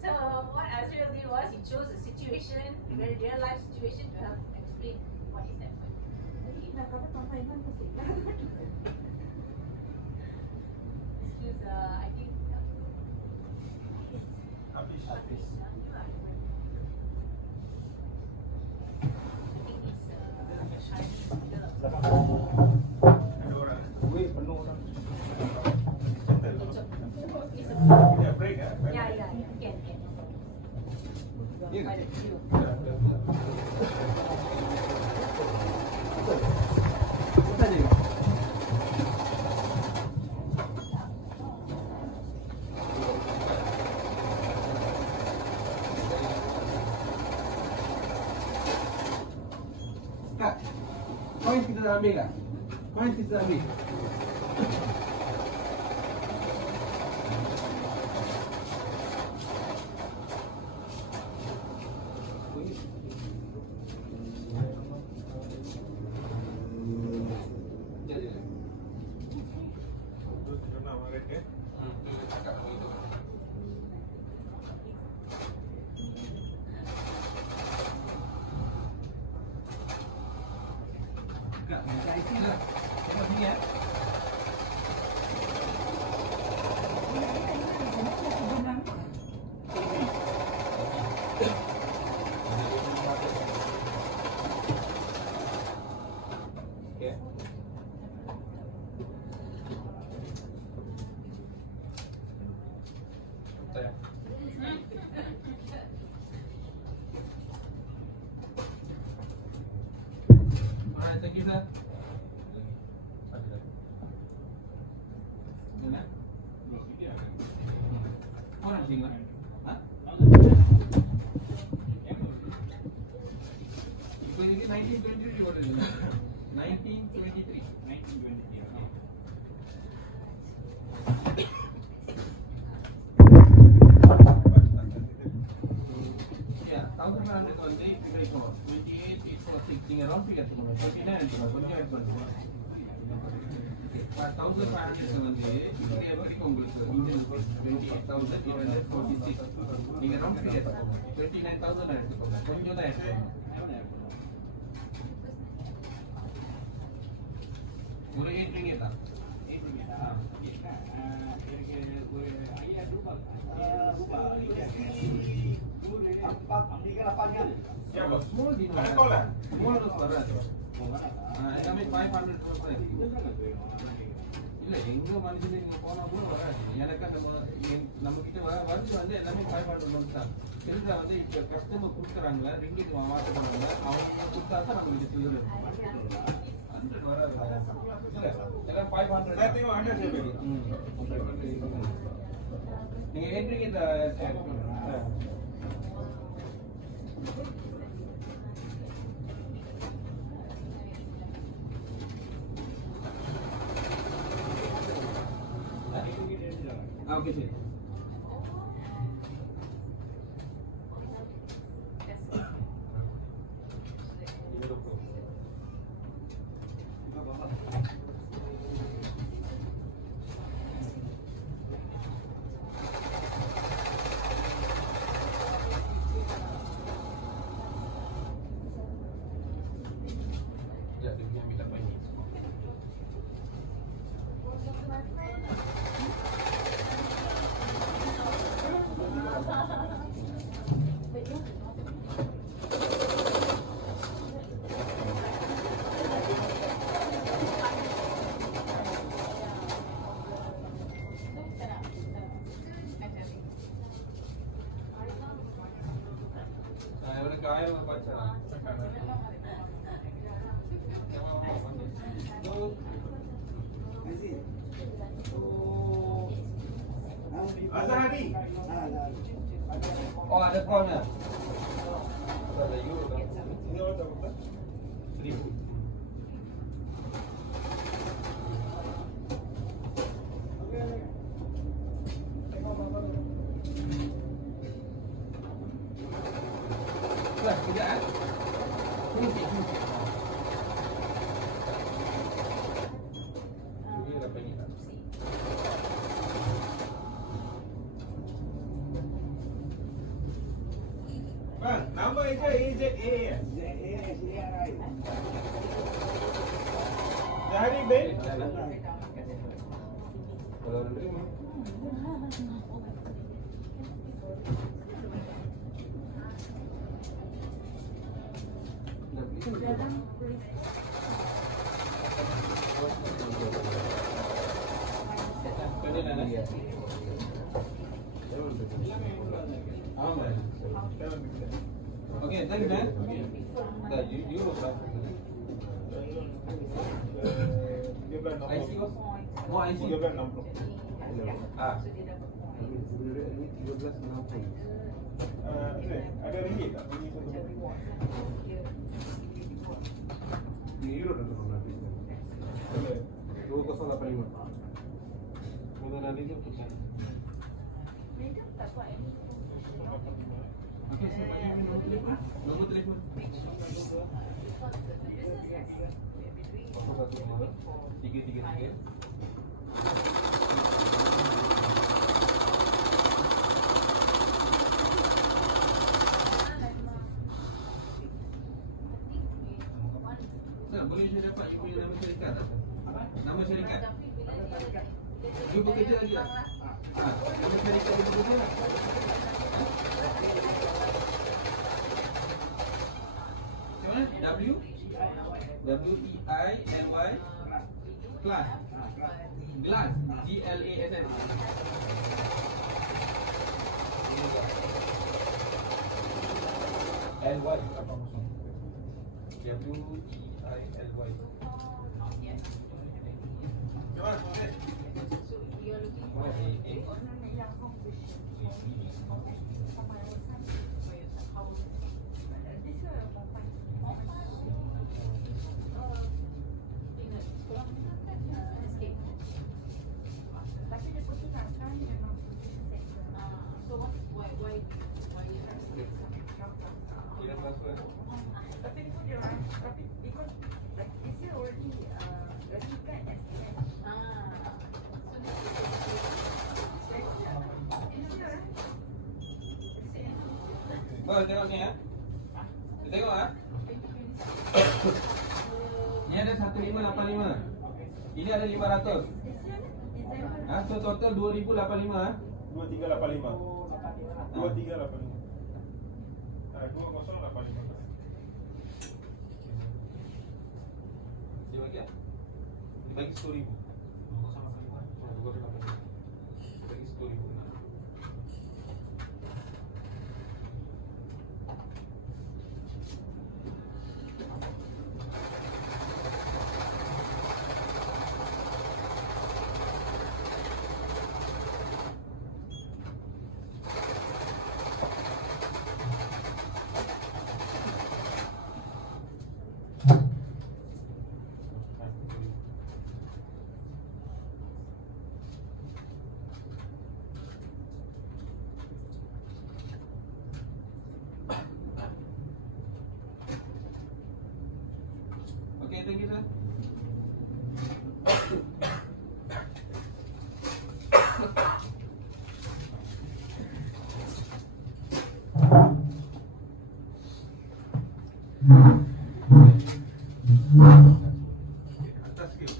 So, what Azril did was he chose a situation, a very real life situation to help explain what is that for. Excuse, I think. Habis. I think it's Ada orang. Weh, penuh orang. Yeah, break, Yeah, can. Ya. Quite a few. Apa dia? Kak, poin kita dah ambil tak? Poin kita dah ambil. Jadi. Jurnal mereka. Cakap begitu. Kak, minta IC lah. Tengok sini ya. Okay. Saya. Alright, thank you, sir. Ingat? Orang sini lah. Hah? Ini 1923 order ni. 1923. Yeah, 1,520, 28, 846, நீங்க round figure எடுத்துக்கணும். 29 எடுத்துக்கணும், கொஞ்சம் எடுத்துக்கணும். 1,500 வந்து இங்க வரைக்கும் உங்களுக்கு Indian rupees 28,846. நீங்க round figure எடுத்துக்கணும். 29,000 எடுத்துக்கோங்க, கொஞ்சம் தான் எடுத்துக்கணும். ஒரு 8 ringgit தான். Ya, bos. Small di Ada call lah? Small harus வராது. எல்லாமே 500 ரூபாய். இல்ல எங்க மனுஷங்க இங்க போனா கூட வராது. எனக்கு நம்ம கிட்ட வருது வந்து எல்லாமே 500 நோட்ஸ் தான். சில்லற வந்து இப்ப கஸ்டமர் கொடுக்குறாங்களா ரிங்கிட் மாத்துறாங்க அவங்க கொடுத்தா தான் நமக்கு சில்லற 100 வராது. இல்ல எல்லாம் 500 Saya tengok anda saya beri. Dengan entry kita set. Okey sih. Ya, dia minta banyak. Saya udah kaya lah baca. Azhari. Oh, ada call-nya. Ada euro kan? Ini orang tak buka? 1000. Lah, tidak ah. Ini. Ini berapa ini? Bang, nama itu AZA ya? Zahari Ben? Kalau nerima. Okay, thanks man. You Dia bukan nombor. IC kau? Oh IC. Dia bukan nombor. Ah. Ini ada ringgit tak? Ringgit satu. Ini euro dah turun nanti. Boleh. 2085. Kalau nanti tu pusat. Okey, nombor telefon. 333. Sir, boleh saya dapat you punya nama syarikat tak? Nama syarikat? You bekerja lagi tak? Nama syarikat you bekerja tak? Macam mana? W? W-E-I-L-Y Glass Glass G-L-A-S-S L-Y apa maksud? W-E-I-L-Y Cepat, boleh. Oh, tengok ni ya. Tengok ah. Ni ada 1585. Ini ada 500. So total 2085 ah. 2385. 2385. 2085. Dia bagi ah. Dia bagi 10,000. Bagi 10,000. thank you, sir. Atas sikit.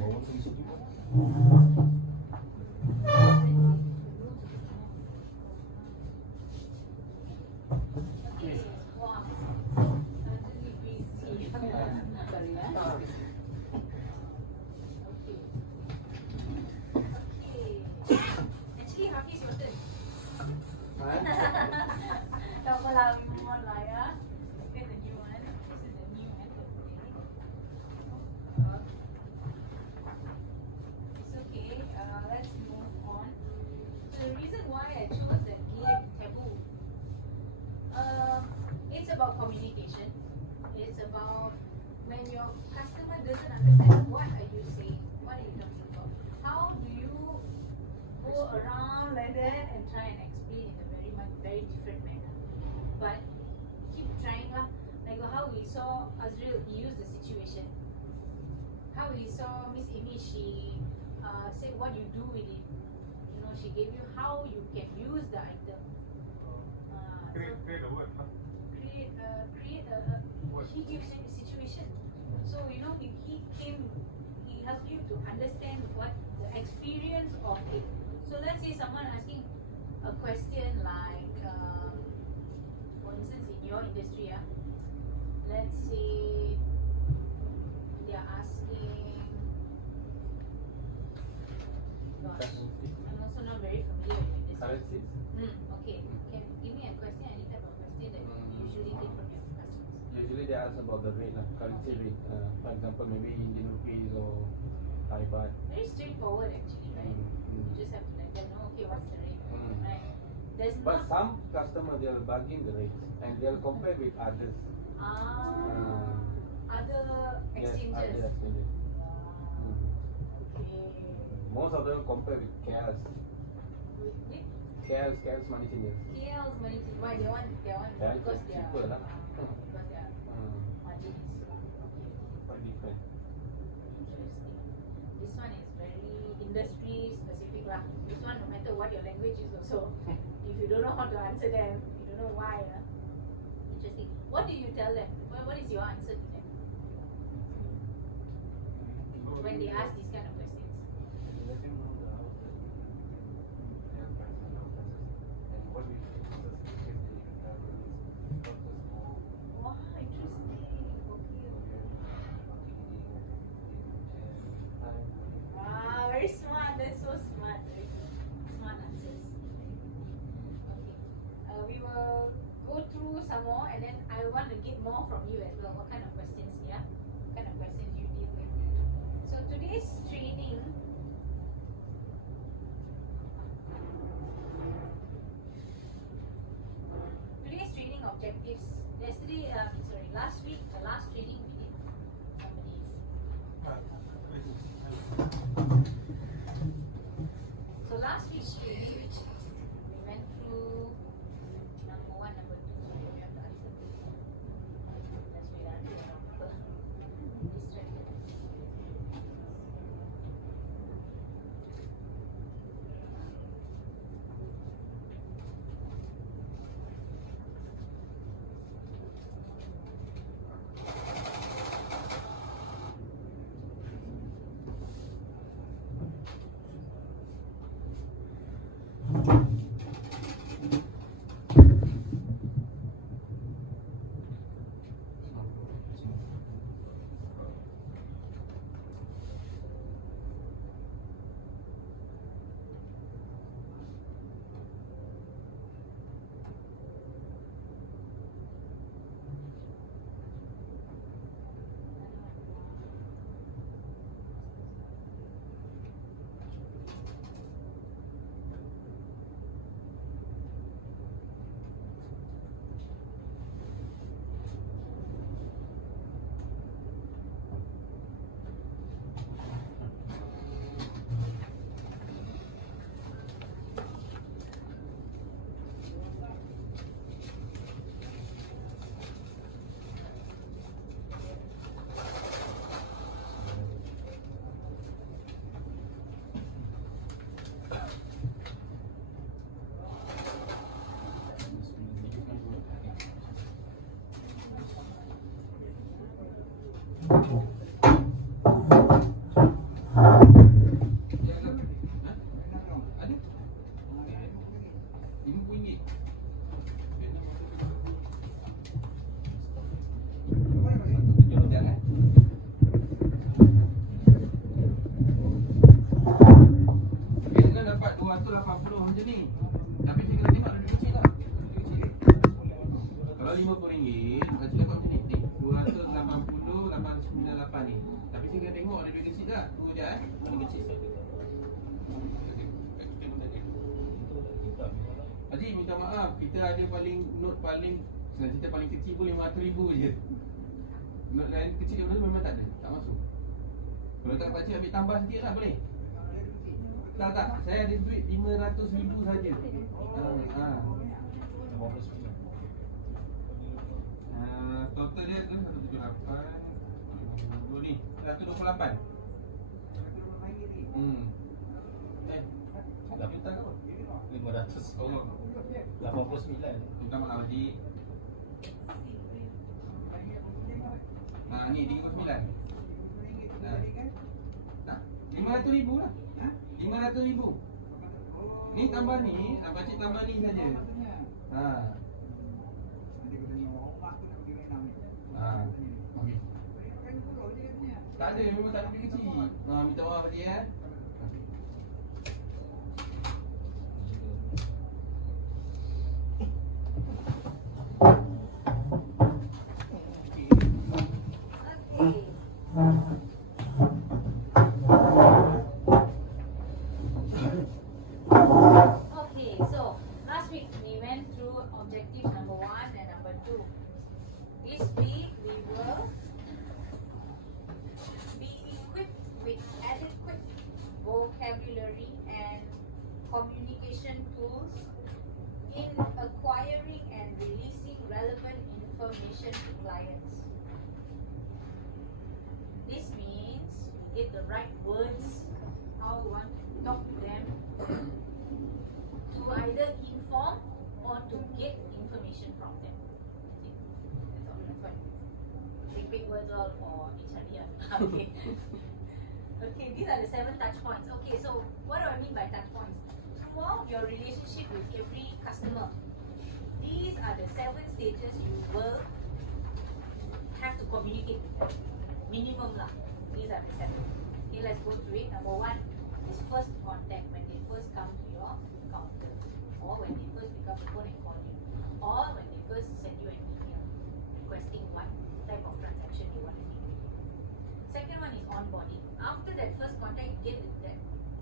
Bawa tusuk juga. Okay. Wow. Suddenly busy. Sorry, Okay. Okay. Actually, Hafiz, your turn. Tak apalah, we move on lah ya. Get the new one. This is the new one. It's okay. Let's move on. So the reason why I chose the gate taboo, it's about communication. It's about when your customer doesn't understand what are you saying, what are you talking about. How do you go around like that and try and explain in a very different manner? But keep trying lah. Like how we saw Azril, he used the situation. How we saw Miss Amy, she said what you do with it. You know, she gave you how you can use the item. Create a word, huh? Create a he gives you a situation. So you know he helped you to understand what the experience of it. So let's say someone asking a question like, for instance, in your industry, let's say they are asking. Gosh, I'm also not very familiar with this. Currencies? Okay. Can give me a question, any type of question that you usually get from your customers? Usually they ask about the rate, currency rate. For example, maybe Indian rupees or Thai baht. Very straightforward actually, right? You just have to let them know, okay, what's the rate, right? There's But not some customer they will bargain the rates and they will compare with others. other Yes, exchanges. other exchanges. Okay. Most of them compare with KL's. With KL's money changers. KL's money, why they want Yeah, because it's they are cheaper lah. because their margin is Quite different. interesting. This one is very industry specific lah. This one, no matter what your language is also, if you don't know how to answer them, you don't know why. Interesting. What do you tell them? What is your answer to them when they ask these kind of questions? Wow, interesting. Okay. Wow, very smart. That's so smart. Very smart answers. Okay. We will go through some more, and then I want to get more from you as well. What kind of questions? Yeah. What kind of questions you deal with? So today's training. Today's training objectives. Yesterday, last week, the last training we did. So last week's training, we went through number 1, number 2. So we have to answer. Let's wait until distracted. RM50. Tujuh hotel kan? Kita dapat 280 macam ni. Tapi saya kena tengok lebih kecil lah. Lebih kecil. Kalau RM50, macam dapat macam ni. 280, 898 ni. Tapi saya kena tengok lebih kecil tak? Tunggu je Mana kecil tu? Haji, minta maaf. Kita ada note paling senang cerita paling kecil pun RM500,000 je. Note lain kecil daripada memang tak ada. Tak masuk. Kalau tak pakcik ambil tambah sikit lah boleh? Tak. Saya ada duit RM500,000 saja. Total dia tu 178 ni 128. Tak minta kau 500 Oh, 89. minta maaf Haji. Ni 39. RM500,000 lah. RM500,000. Ni tambah ni, pakcik tambah ni saja. Okey. Tak ada, memang tak ada duit kecil. Minta maaf Haji ya. Okay, so last week we went through objective number 1 and number 2. This week we will be equipped with adequate vocabulary and communication tools in acquiring and releasing relevant information to clients. This means we get the right words, how we want to talk to them, to either inform or to get information from them. That's all. Big words all for HRD. Okay. Okay, these are the 7 touch points. Okay, so what do I mean by touch points? Throughout your relationship with every customer, these are the 7 stages you will have to communicate with them. Minimum lah. These are the 7. Okay, let's go through it. Number 1 is first contact, when they first come to your counter, or when they first pick up the phone and call you, or when they first send you an email requesting what type of transaction they want to make with you. Second one is onboarding. After that first contact, you get that,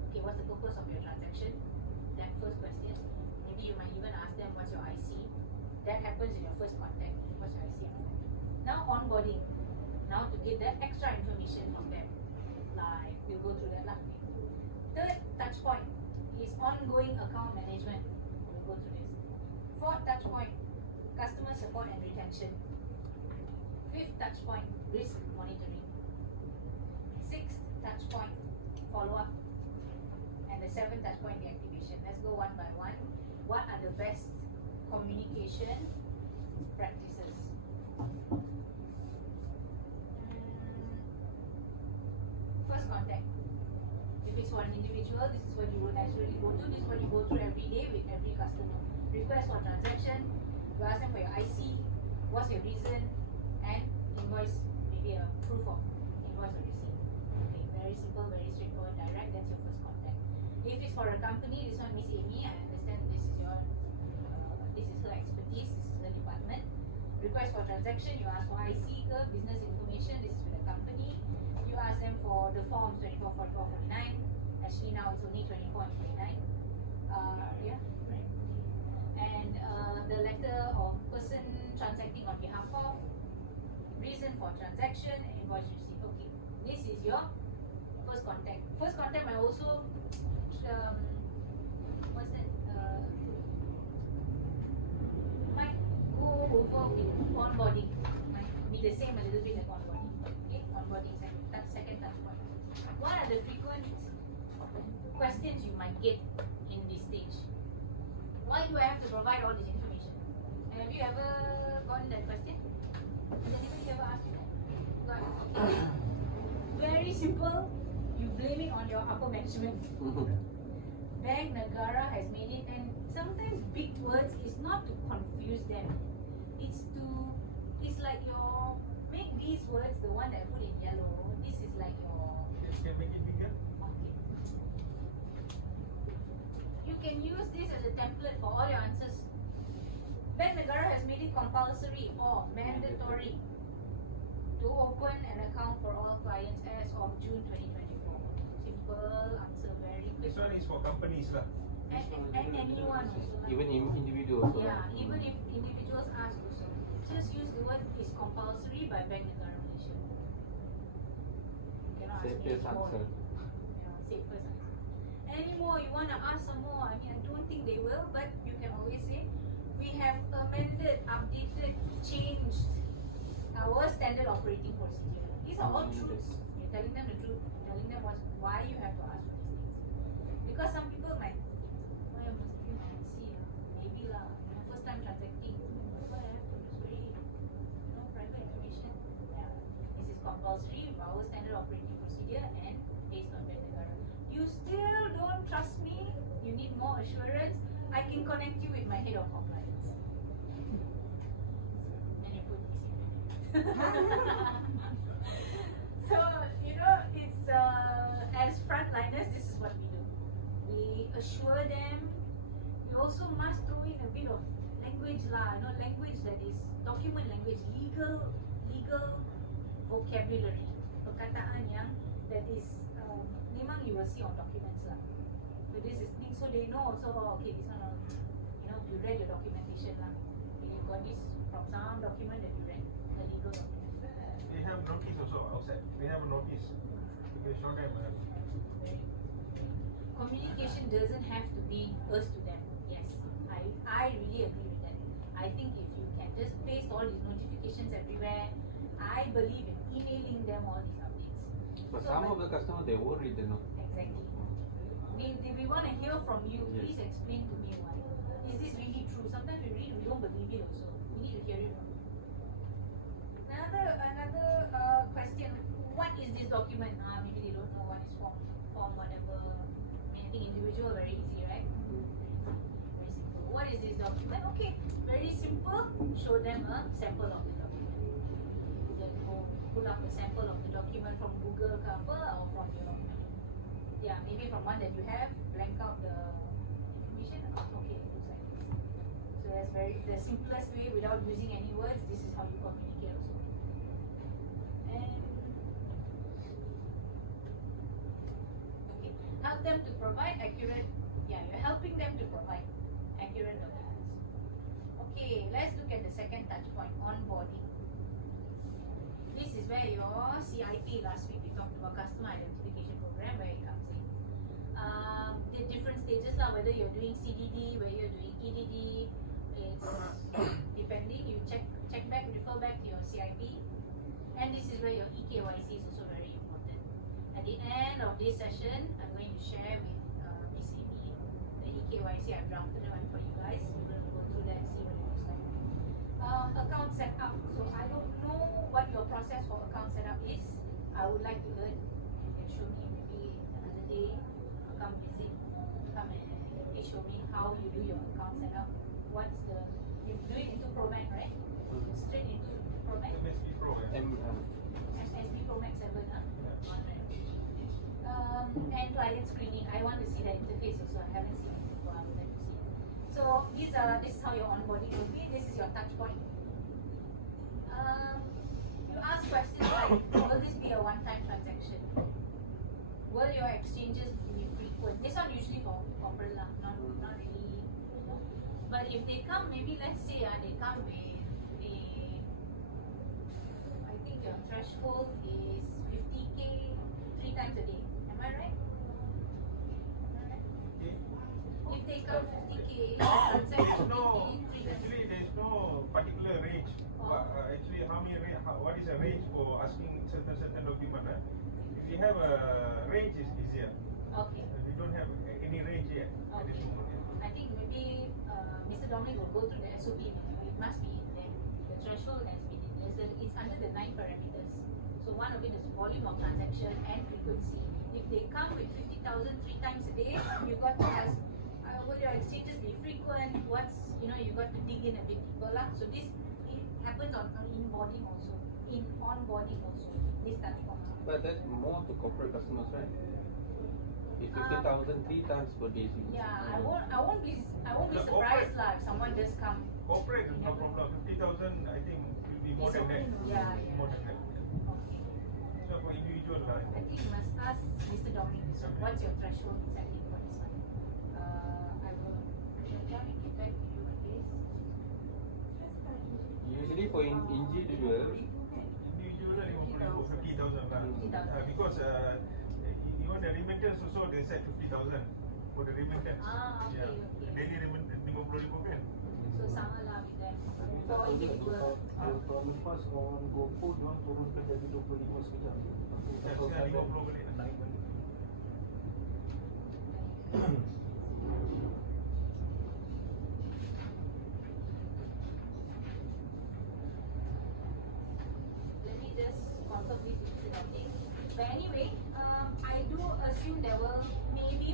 okay, what's the purpose of your transaction? That first question. Maybe you might even ask them, what's your IC? That happens in your first contact. What's your IC? Now onboarding. Now to get that extra information from them. Like, we'll go through that lah. Third touch point is ongoing account management. We'll go through this. Fourth touch point, customer support and retention. Fifth touch point, risk monitoring. Sixth touch point, follow-up. And the 7th touch point, the activation. Let's go one by one. What are the best communication practices? First contact. If it's for an individual, this is what you would naturally go to. This is what you go through every day with every customer. Request for transaction, you ask them for your IC, what's your reason, and invoice, maybe a proof of invoice or receipt. Okay, very simple, very straightforward, direct. That's your first contact. If it's for a company, this one Miss Amy, I understand this is your, this is her expertise, this is her department. Request for transaction, you ask for IC, business information, this is for the company. You ask them for the forms 24, 44, 49. Actually now it's only 24 and 29. Yeah, right. And the letter of person transacting on behalf of, reason for transaction, invoice receipt. Okay, this is your first contact. First contact might also, what's that? Might go over with onboarding. Might be the same a little bit like onboarding. Okay, onboarding second touch point. What are the frequent questions you might get in this stage? Why do I have to provide all this information? Have you ever gotten that question? Has anybody ever asked you that? Got it. Okay. Very simple. You blame it on your upper management. Bank Negara has made it, and sometimes big words is not to confuse them. It's like your, make these words, the one that I put in yellow, this is like your, Can make it bigger? okay. You can use this as a template for all your answers. Bank Negara has made it compulsory or mandatory to open an account for all clients as of June 2024. Simple answer, very quick. This one is for companies lah. And anyone also. Even individual also. Yeah, even if individuals ask also. Just use the word is compulsory by Bank Negara Malaysia. You cannot ask me Safest anymore. answer. Safest answer. Anymore, you want to ask some more? I mean, I don't think they will, but you can always say, we have amended, updated, changed our standard operating procedure. These are all truths. You're telling them the truth, telling them why you have to ask for these things. Because some people might, why I must feel fancy, maybe lah, first time transacting, what I have to do already, private information. Yeah, this is compulsory, our standard operating procedure and based on Bank Negara. You still don't trust me? You need more assurance? I can connect you with my head of compliance. And you put this in. So, it's as frontliners, this is what we do. We assure them. We also must throw in a bit of language lah, language that is document language, legal vocabulary, perkataan yang that is memang you will see on documents lah. So this is things, so they know also, okay, this one, you read your documentation lah. You got this from some document that you read, the legal document. We have notice also outside. We have a notice. We show them. Communication doesn't have to be us to them. Yes, I really agree with that. I think if you can just paste all these notifications everywhere, I believe in emailing them all these updates. But So, some of the customers, they won't read the note. Exactly. We want to hear from you. Please explain to me why. Is this really true? Sometimes we read, we don't believe it also. We need to hear it from you. Another question. What is this document? Maybe they don't know what is form whatever. I think individual, very easy, right? Very simple. What is this document? Okay, very simple. Show them a sample of the document. Then go pull up a sample of the document from Google ke apa, or from your, maybe from one that you have, blank out the information. Okay, it looks like this. So that's the simplest way without using any words. This is how you communicate also. And okay, help them to provide accurate. You're helping them to provide accurate documents. Okay, let's look at the second touch point, onboarding. This is where your CIP, last week we talked about customer identification program, where it comes in. The different stages lah, whether you're doing CDD, whether you're doing EDD, it's depending. You check back, refer back to your CIP, and this is where your EKYC is also very important. At the end of this session, I'm going to share with Miss Amy the EKYC. I've drafted one for you guys. We're going to go through that and see what it looks like. Account setup. So I don't know what your process for account setup is. I would like to learn. You can show me maybe another day. Come visit. Come and show me how you do your account setup. You do it into ProMax, right? Straight into ProMax. MSP Pro. SB ProMax 7, huh? And client screening. I want to see the interface also. I haven't seen it before. I would like to see it. So this is how your onboarding will be. This is your touch point. You ask questions like, will this be a one-time transaction? Will your exchanges be frequent? This one usually for corporate lah, not really. But if they come, maybe let's say they come with I think your threshold is 50K 3 times a day. Am I right? If they come 50K, transaction 50K 3 times a Actually, day. there is no particular range. Actually, what is a range for asking certain document? If you have a range, it's easier. Okay. We don't have any range yet. At this Okay. moment. I think maybe Mr. Dominic will go through the SOP. It must be in there. The threshold has been in there. It's under the 9 parameters. So one of it is volume of transaction and frequency. If they come with 50,000 3 times a day, you've got to ask, will your exchanges be frequent? open, what's, you know, you got to dig in a bit deeper lah. So this, it happens on onboarding also, this touch point. But that's more to corporate customers, right? It's 50,000 3 times per day. Yeah, I won't be surprised lah if someone just come. Corporate is no problem. 50,000, I think, will be more than that. Yeah. More than that. Okay. So for individual, I think you must ask Mr. Dominic this one. What's your threshold exactly for this one? I will get back to you on this. Usually for individual, individual 50,000 lah. 50,000. Because even the remittance also they said 50,000 for the remittance. Okay. Daily remittance 50,000 kan. So sama lah with that. For individual. Kalau lepas on GoFood, dia orang turunkan jadi 25 sekejap. Saya 50 balik lah. Naik balik. Let me just confirm this with Mr. Dominic. But anyway, I do assume there will maybe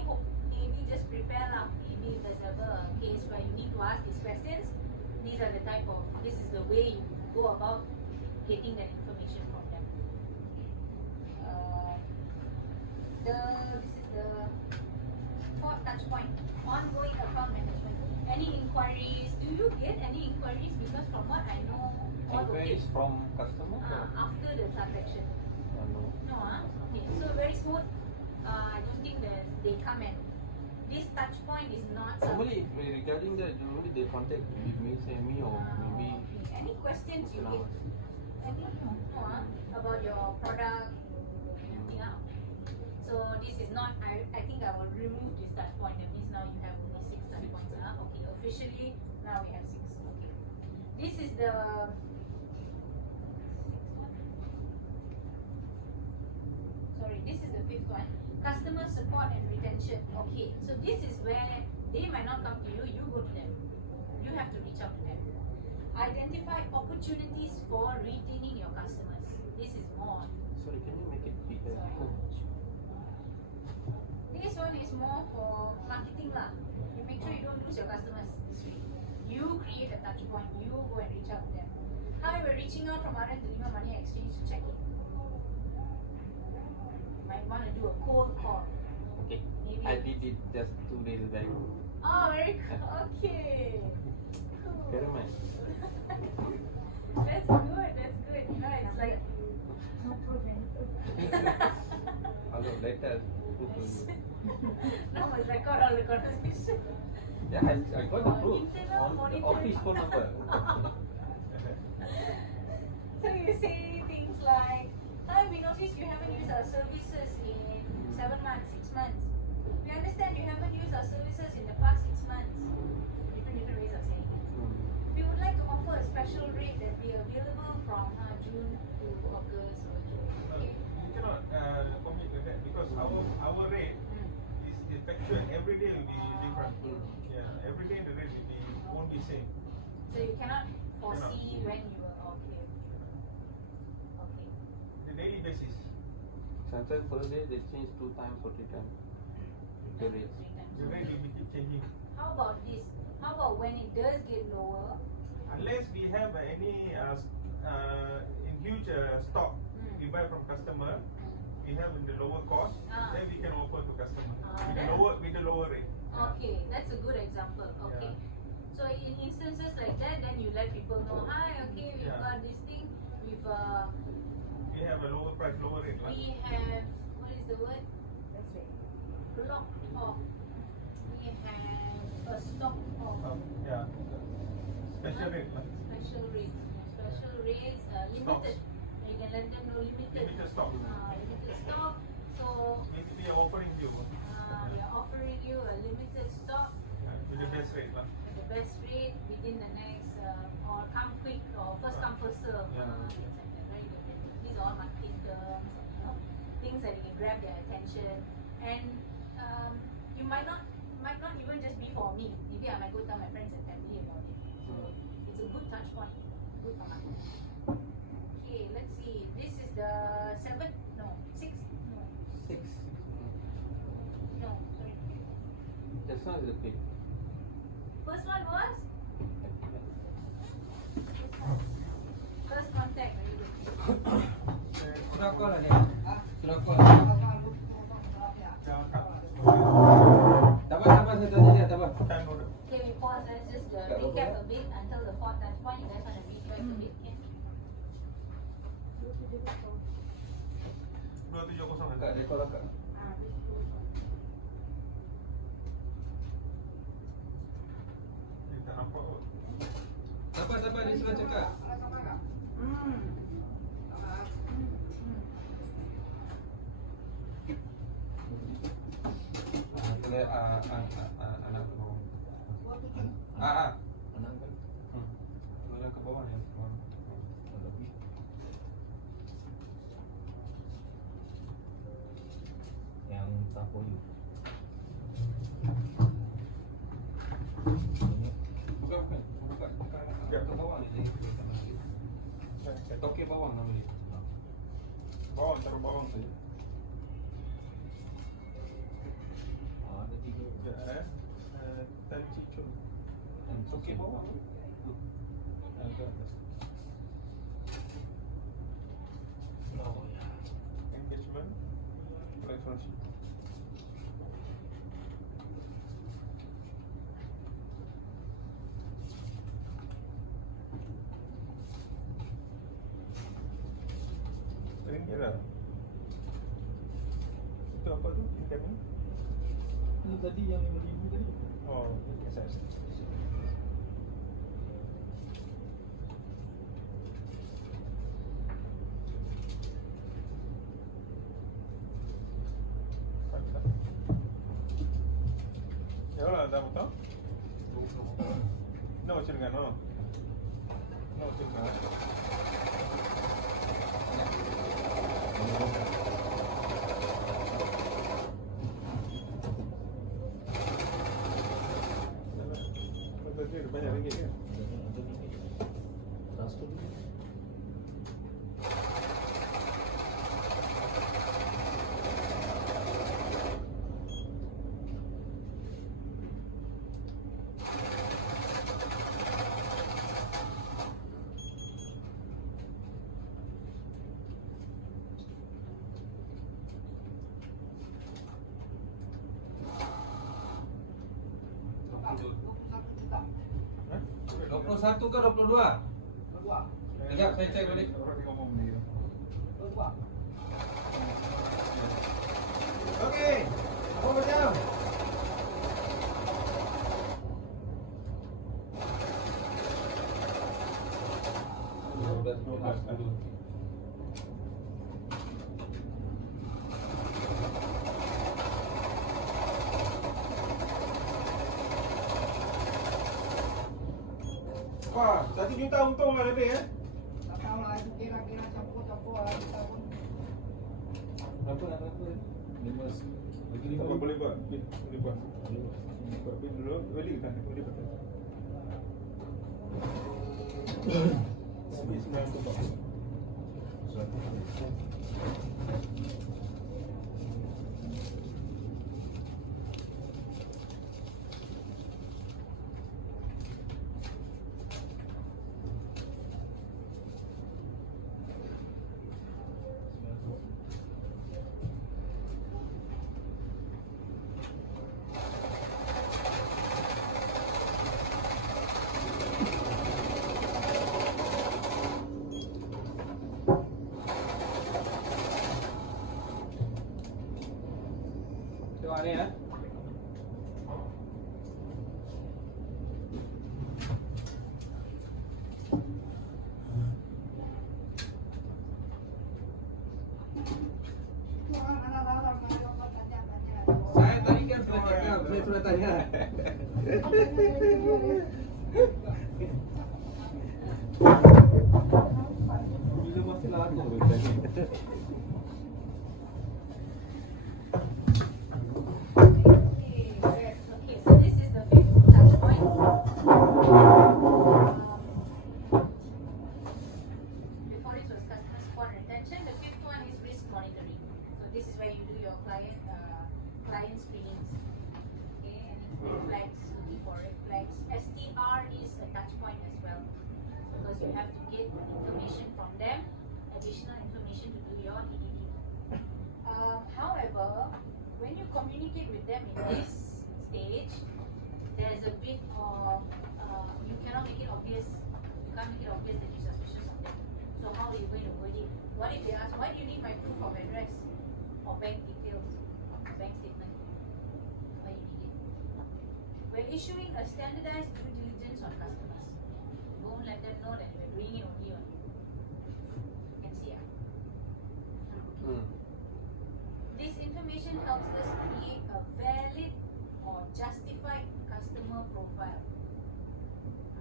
just prepare lah. Maybe if there's ever a case where you need to ask these questions, this is the way you go about getting that information from them. This is the fourth touch point, ongoing account management. Any inquiries? Do you get any inquiries? Because from what I know, all inquiries okay. from customer? After the transaction. No. No, okay. So very smooth. I don't think that they come and this touch point is not Normally, regarding that, normally they contact me, say me, or maybe. okay. Any questions you get? About your product, anything else? So this is not. I think I will remove this touch point. That means now you have only 6 touch points. Okay, officially now we have 6. Okay. This is the. Sorry, this is the 5th one. Customer support and retention. Okay, so this is where they might not come to you, you go to them. You have to reach out to them. Identify opportunities for retaining your customers. This is more. Sorry, can you make it bigger? This one is more for marketing lah. You make sure you don't lose your customers this way. You create a touch point, you go and reach out to them. How we're reaching out from RM to Lima Money Exchange to check in. Might want to do a cold call. Okay. Maybe. I did it just 2 days back. Oh, very cool. Okay. Cool. Very much. That's good. That's good. You know, it's like no problem. Hello, later. Now must record all the conversation. Yeah, I got the proof Internal on the monitor. office phone number. So you say things like, "Hi, we noticed you haven't used our services in 7 months, 6 months. We understand you haven't used our services in the past 6 months." Different ways of saying it. We would like to offer a special rate that be available from June to August or June. Okay. You cannot commit to that because our rate is effectual. Every day will be different. Yeah, every day the rate won't be same. So you cannot foresee when you will. Okay. Okay. The daily basis. Sometimes per day they change 2 times or 3 times. The rates. The rate will be keep changing. How about this? How about when it does get lower? Unless we have any in huge stock we buy from customer, we have in the lower cost, then we can offer to customer with the lower rate. Okay, that's a good example. Okay. So in instances like that, then you let people know, hi, okay, we've got this thing, we have a lower price, lower rate. We have, what is the word? That's right. Blocked off. We have a stock of Special rate. special rates. Special rates, limited. You can let them know limited. Limited stock. Limited stock. So We are offering you we are offering you a limited stock with the best rate. at the best rate within the next or come quick or first come first serve. Things like that, right? These are all marketing terms, things that you can grab their attention, and you might not even just be for me. Maybe I might go tell my friends and family about it. So it's a good touch point, good for marketing. Okay, let's see. This is the 7th, no, 6th, no, 6. no, sorry. That's not the pay. First one was first contact. Very good. Sudah call lah ni. Sudah call. Sabar saya tanya dia, sabar. Okay, we pause. Let's just recap a bit until the fourth touch point. You guys want to retrack a bit? Okay. 270 Kak, dia call lah kak. Dia tak nampak pun. Sabar, dia sudah cakap. Boleh anak ke bawah. Boleh ke bawah ya. Yang tapo you. Bukan. Bukan ke bawah ni. Toke bawah nama dia. Bawang, taruh bawang saja. Ada 3. Sekejap Tan Cicun. Toke bawah. Ke atas. Engagement. Relationship. Ring error. Itu apa tu? Incoming? Ini tadi yang 5,000 tadi. Oh, yes. Ya lah, dah betul. Nak macam dengan no. Nak macam dengan. Banyak ringgit ke? Transfer dulu. Hah? 21 ke 22? Sekejap saya cek balik. Orang tengok ngomong dia. Okey. Berapa jam? Wah, 1 juta untung lah lebih Berapa nak transfer? 5 bagi 5. Apa boleh buat? Boleh buat. Buat bil dulu, balik kan? Boleh pakai. Habis 940. Tengok ni ya. Saya tadi kan sudah cakap, saya sudah tanya. Bila masih lama tadi. Okay, so this is the fifth touch point. Before it was customer support and retention, the fifth one is risk monitoring. So this is where you do your client screenings. Okay, any red flags, looking for red flags. aspects. STR is a touch point as well, because you have to get information from them, additional information to do your EDD. However, when you communicate with them in this stage, there's a bit of you cannot make it obvious. You can't make it obvious that you're suspicious of them. So how are you going to word it? What if they ask, why do you need my proof of address or bank details, bank statement? Why you need it? We're issuing a standardized due diligence on customers. Don't let them know that we're doing it only on you. You can see. This information helps us create a valid or justified customer profile.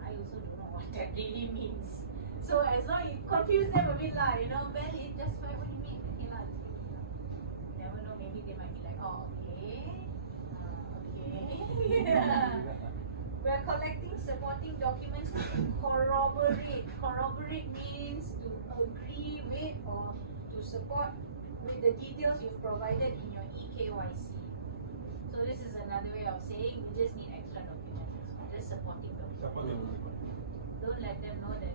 I also don't know what that really means. So as long as you confuse them a bit lah, valid, justified, what do you mean? Okay lah, you never know, maybe they might be like, oh, okay, We're collecting supporting documents to corroborate. Corroborate means to agree with or to support with the details you've provided in your eKYC. So this is another way of saying we just need extra documents, just supporting documents. Don't let them know that,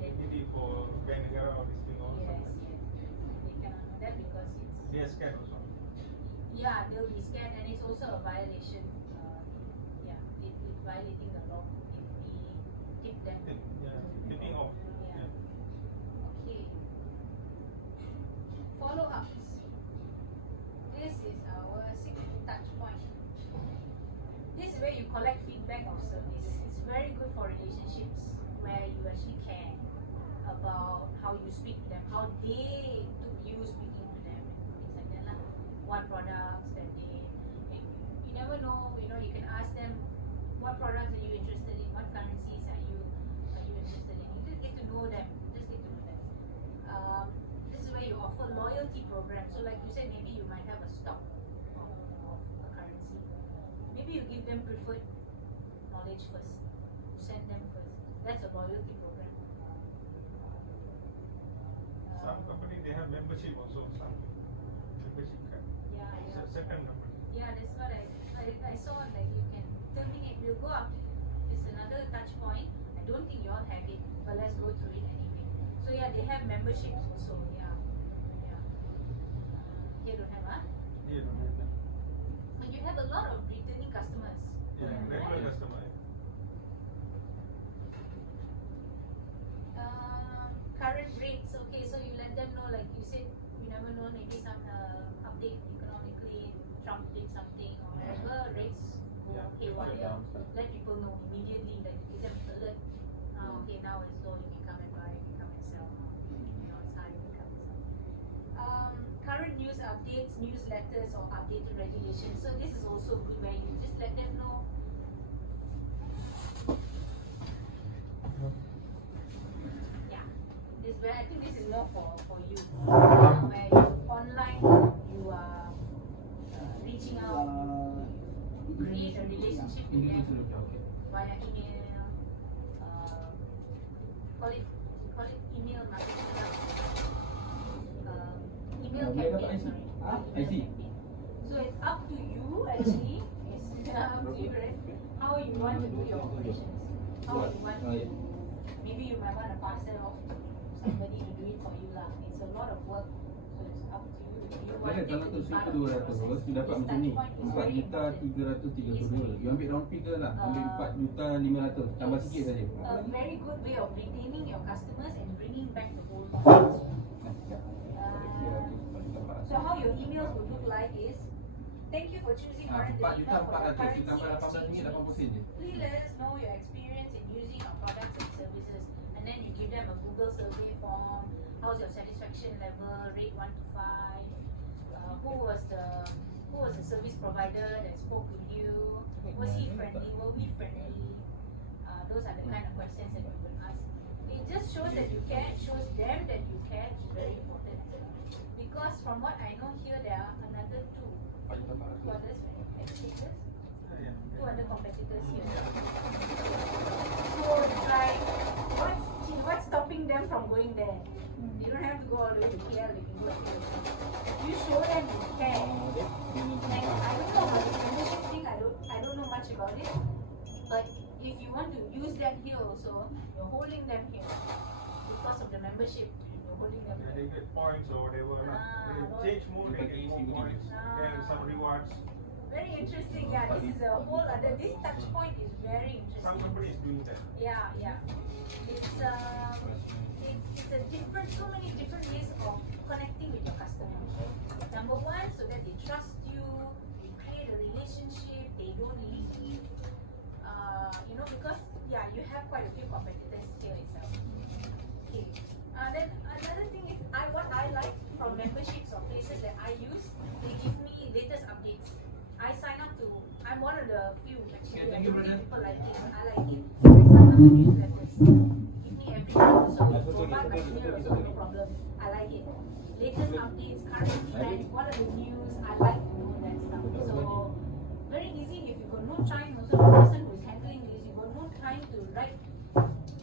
Maybe for bank negara or this thing also. yes, they cannot know that because it's, They are scared also. yeah, they'll be scared, and it's also a violation. It's violating the law if we tip them. Tipping off. Yeah. Okay. Follow-ups. This is our 6th touch point. This is where you collect feedback of service. It's very good for relationships where you actually care about how you speak to them, how they took you speaking to them, and things like that lah. What products that they, you never know. You can ask them, what products are you interested in? What currencies are you interested in? You just get to know them. Just get to know them. This is where you offer loyalty programs. So like you said, maybe you might have a stock of a currency. Maybe you give them preferred knowledge first. You send them first. That's a loyalty program. Some company they have membership also. Some membership card. Yeah. Certain company. Yeah, that's what I saw. Like you can terminate. We'll go up. It's another touch point. I don't think you all have it, but let's go through it anyway. So yeah, they have memberships also. Yeah. Here don't have, huh? Yeah, no, no. But you have a lot of returning customers. Yeah, regular customer. Current rates. Okay, so you let them know, like you said, you never know, maybe some update economically, Trump did something or whatever, rates go haywire. Let people know immediately, like give them alert. Okay, now it's low, you can come and buy, you can come and sell. It's high, you can come and sell. Current news updates, newsletters, or updated regulations. So this is also good where you just let them know. Yeah, this where I think this is more for you. Where you online, you are reaching out, create a relationship with them via email. Call it email marketing. Email campaign, sorry. I see. So it's up to you actually. It's up to you, right? How you want to do your operations. How you want to. Maybe you might want to pass it off to somebody to do it for you lah. It's a lot of work. So it's up to you. Do you want Mana it kalau to tu be part situ of the 200, process? you dapat This macam ni touch point is very important. 4,332. You ambil round figure lah. Ambil 4,500. Tambah sikit saja. A very good way of retaining your customers and bringing back the whole business. So how your emails will look like is, thank you for choosing Audit the email for your currency exchange needs. Please let us know your experience in using our products and services. And then you give them a Google survey form. How's your satisfaction level? Rate 1 to 5. Who was the service provider that spoke with you? Was he friendly? Were we friendly? Those are the kind of questions that we will ask. It just shows that you care. It shows them that you care. It's very important as well. Because from what I know here, there are another two others, competitors. Two other competitors here. So it's like, what's stopping them from going there? You don't have to go all the way to KL. You can go here. You show them you care. Like, I don't know about the membership thing. I don't know much about it. want to use that here also, you're holding them here because of the membership. You're holding them Yeah, here. they get points or whatever. They no. change more, they get more points. Then some rewards. Very interesting. Yeah, this is a whole other. This touch point is very interesting. Some companies doing that. Yeah. It's a different, so many different ways of connecting with your customer. Number one, so that they trust you, you create a relationship, they don't leave. Because you have quite a few competitors here itself. Okay. Then another thing is, what I like from memberships or places that I use, they give me latest updates. I sign up to. I'm one of the few actually. Thank you, brother. People like it. I like it. I sign up to newsletters. Give me every month, so you provide my email also, no problem. I like it. Latest updates, current events, what are the news? I like to know that stuff. So very easy. If you got no time, also the person who is handling this, you got no time to write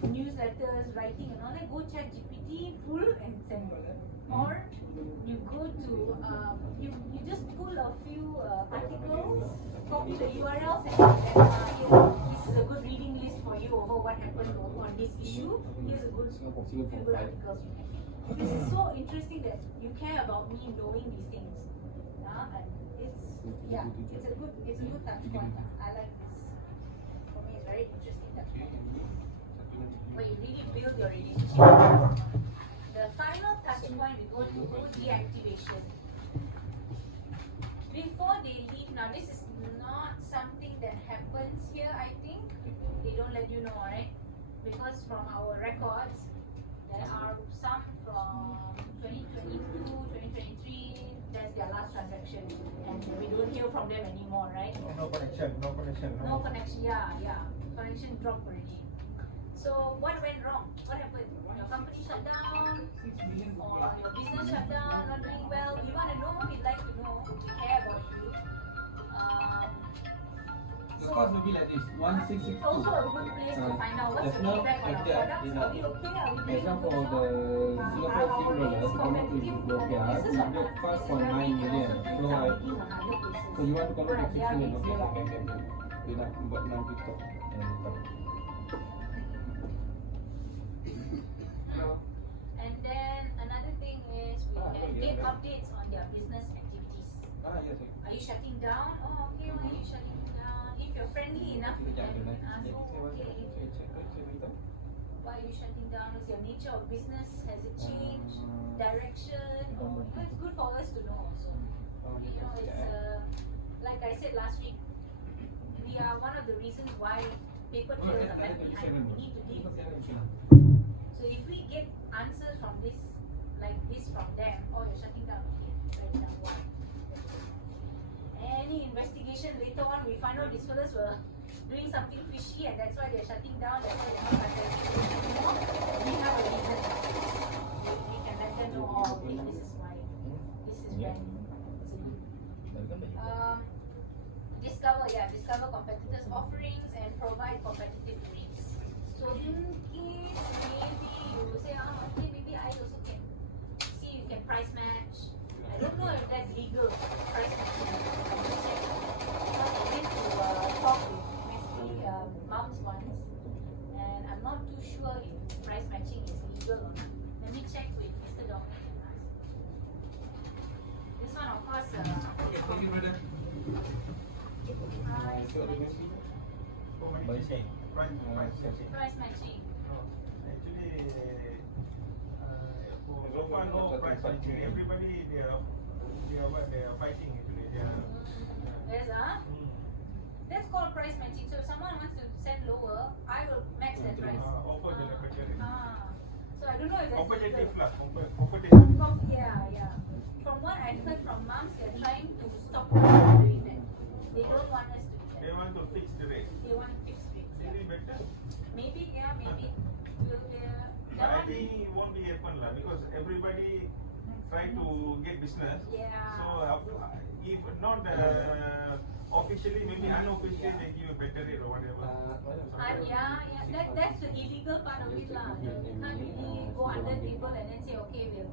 newsletters, writing and all that. Go chat GPT, pull and send. Or you go to you just pull a few articles, copy the URLs, and this is a good reading list for you over what happened on this issue. Here's a good few good articles you can get. This is so interesting that you care about me knowing these things. And it's a good touch point. I like this. For me, it's very interesting touch point. Where you really build your relationship with the customer. The final touch point, we go to deactivation. Before they leave, now this is not something that happens here, I think. They don't let you know, right? Because from our records, there are some from 2022, 2023, that's their last transaction. And we don't hear from them anymore, right? No connection. No connection, yeah. Connection dropped already. So what went wrong? What happened? Your company shut down, or your business shut down, not doing well. We want to know, we'd like to know, we care about you. The cost will be like this, 1662. It's also a good place to find out what's the There's no feedback on our factor products. in Are that. we okay? Are we For doing a example, good the job? Singapore Are Sing our dollars rates to convert to competitive with Rupiah, other places you or get not? This is 5.9 where we can million. also do So targeting on other places. so you want to convert to What are 6 their million, rates okay, there? Dia nak buat 6 juta. And then another thing is we can get updates on their business activities. Yes. Are you shutting down? Oh, okay, why are you shutting down? If you're friendly enough, you can ask, oh, okay. Why are you shutting down? What's your nature of business? Has it changed? Direction? Or, it's good for us to know also. It's like I said last week, we are one of the reasons why paper trails are left behind. We need to leave. So if we get answers from this, like this from them, oh, you're shutting down, okay, right now, why? Any investigation later on, we find out these fellas were doing something fishy and that's why they're shutting down, that's why they're not contacting us anymore. We have a reason. We can let them know, oh, okay, this is why. This is when it's a good. Discover competitors' offerings and provide competitive rates. So in case maybe you say, okay, maybe I also can see you can price match. I don't know if that's legal, price matching. Because I went to talk with moms once, and I'm not too sure if price matching is legal or not. Let me check with Mr. Dominic and ask. This one, of course, Thank you, brother. price matching. Actually, so far no price matching. Everybody they are fighting actually. Yes, that's called price matching. So if someone wants to send lower, I will match that price. Offer the better rate. So I don't know if that's Competitive legal. lah, competitive. Yeah. From what I heard from moms, they're trying to stop us from doing that. They don't want us to do that. They want to fix the rate. They want fixed rates. Maybe better. Maybe. I think it won't be happen lah because everybody try to get business. Yeah. So if not officially, maybe unofficially they give a better rate or whatever. That's the illegal part of it lah. You can't really go under table and then say, okay, we'll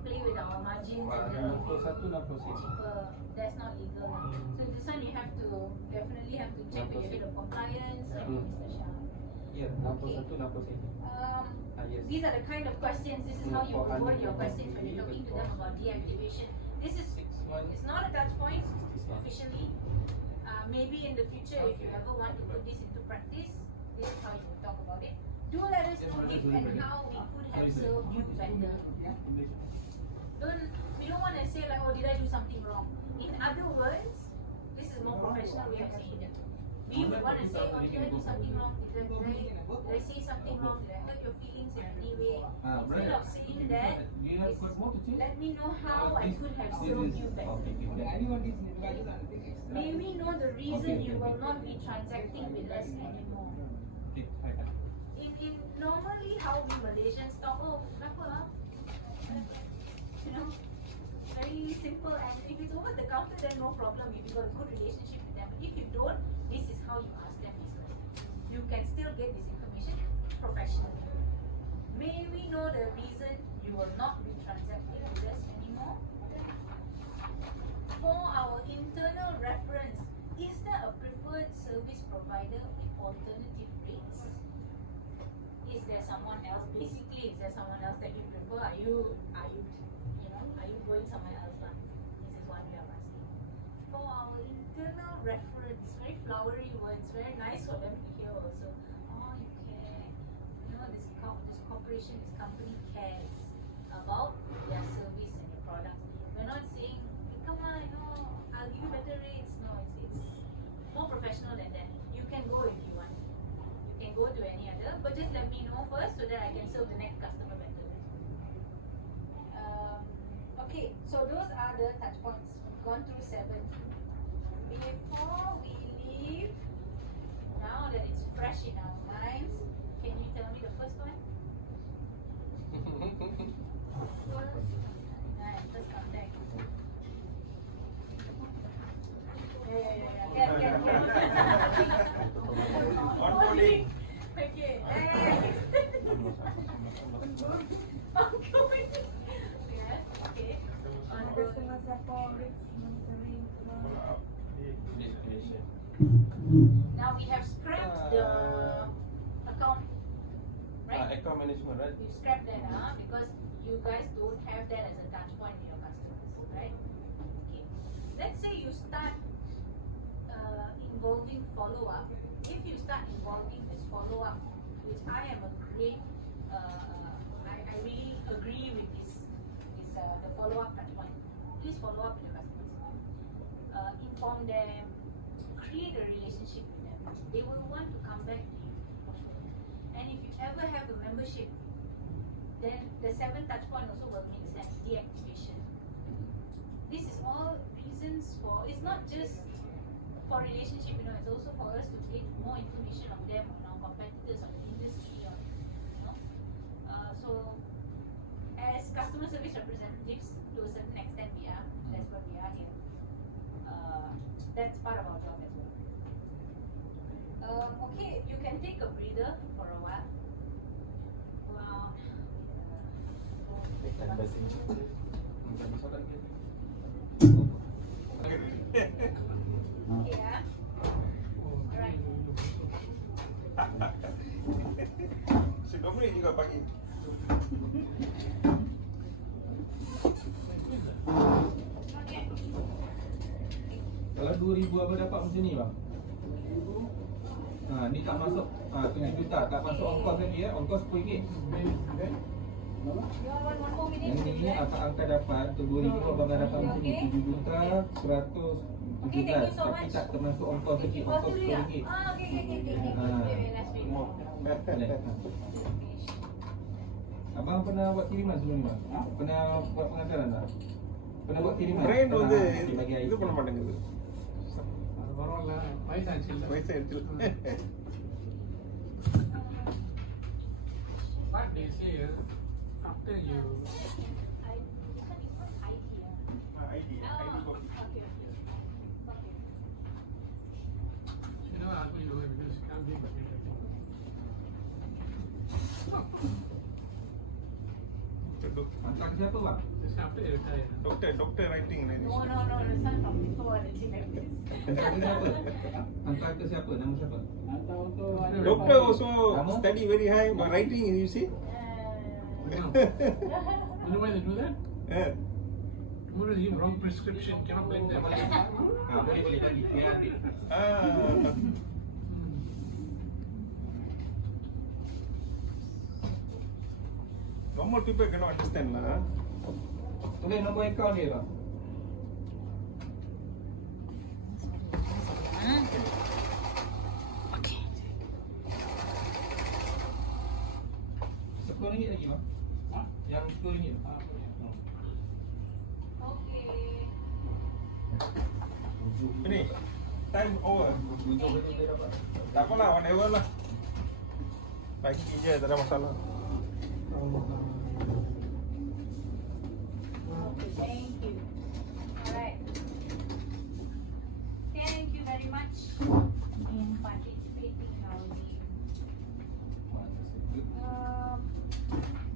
play with our margins and then give it cheaper. That's not legal. So this one you have to definitely have to check with your head of compliance, Mr. Shah. Ya, nampak satu, nampak sini. Yes. These are the kind of questions. This is how you For word your 100 questions when you're talking to them about deactivation. This is it's not a touch point officially. Maybe in the future, if you ever want to put this into practice, this is how you will talk about it. Do let us know if and how we could have served you better. We don't want to say like, oh, did I do something wrong? In other words, this is more professional way of saying it. We would want to say, oh, did I do something wrong? Did I say something wrong? Did I hurt your feelings in any way? Instead of saying that, let me know how I could have served you better. May we know the reason you will not be transacting with us anymore. In normally how we Malaysians talk, oh, kenapa lah? You know, very simple, and if it's over the counter, then no problem if you got a good relationship with them. But if you don't, this is how you ask them these questions. You can still get this information professionally. May we know the reason you will not be transacting with us anymore? For our internal reference, is there a preferred service provider with alternative rates? Is there someone else? Basically, is there someone else that you prefer? Are you going somewhere else? This is one way of asking. For our internal reference, very flowery words, very nice for them to hear also. Oh, you care. You know, this corporation, this company cares about their service and your products. We're not saying, hey, come on, I'll give you better rates. No, it's more professional than that. You can go if you want. You can go to any other, but just let me know first so that I can serve the next customer better. Okay, so those are the touch points. We've gone through 7. Before we leave, now that it's fresh in our minds, can you tell me the first one? Right, first contact. Yeah. Onboarding. Okay, next. Ongoing. Yes, okay. Now we have scrapped the account, right? Account management, right? We've scrapped that because you guys don't have that as a touch point with your customers, right? Okay. Let's say you start involving follow-up. If you start involving this follow-up, which I am a great, I really agree with this the follow-up touch point. Please follow up with your customers. Inform them, create a relationship with them. They will want to come back to you for sure. And if you ever have a membership, then the 7th touch point also will make sense, deactivation. This is all reasons for, it's not just for relationship, it's also for us to get more information of them, on our competitors, on the industry, so as customer service representatives, to a certain extent we are, that's what we are here. That's part of our job as well. Okay, you can take a breather for a while. Wow. Yeah. Alright. Si Dominic juga pagi. Kalau 2,000 abang dapat macam ni bang. Ni tak masuk 7 juta, tak masuk ongkos lagi ya. Ongkos RM10. You all want one more minute? Yang ni angka dapat 2,000 abang dah dapat macam ni 7 juta 117. Okay, thank you so Tapi much. tak termasuk ongkos lagi, Oh, ongkos tu dia. RM10. Okay. Boleh. Abang pernah buat kiriman sebelum ni bang? Pernah buat pengantaran tak? Pernah buat kiriman? Brand வந்து Bagi இது பண்ண மாட்டேங்குது அது பரவாயில்ல வயசாச்சு இல்லை வயசாயிடுச்சு What they say is, after you ID copy. you know ask me to do it because you can't be but you can do. Hantar ke siapa bang? Just after you retire. Doctor writing like this. No, this one from before the chief like this. Hantar ke siapa? Hantar ke siapa? Nama siapa? Atau untuk ada Doctor also Nama? study very high, but writing you see. No. You know why they do that? Who will give wrong prescription? Cannot blame them. Boleh bagi. Biar ambil. Normal people cannot understand lah. Tulis nombor akaun dia bang. Okay. RM10 lagi bang. Ha? Yang RM10. Okay. Ini time over. Tak apalah, whatever lah. Bagi je, tak ada masalah. Okay, thank you. Alright. Thank you very much in participating in our game.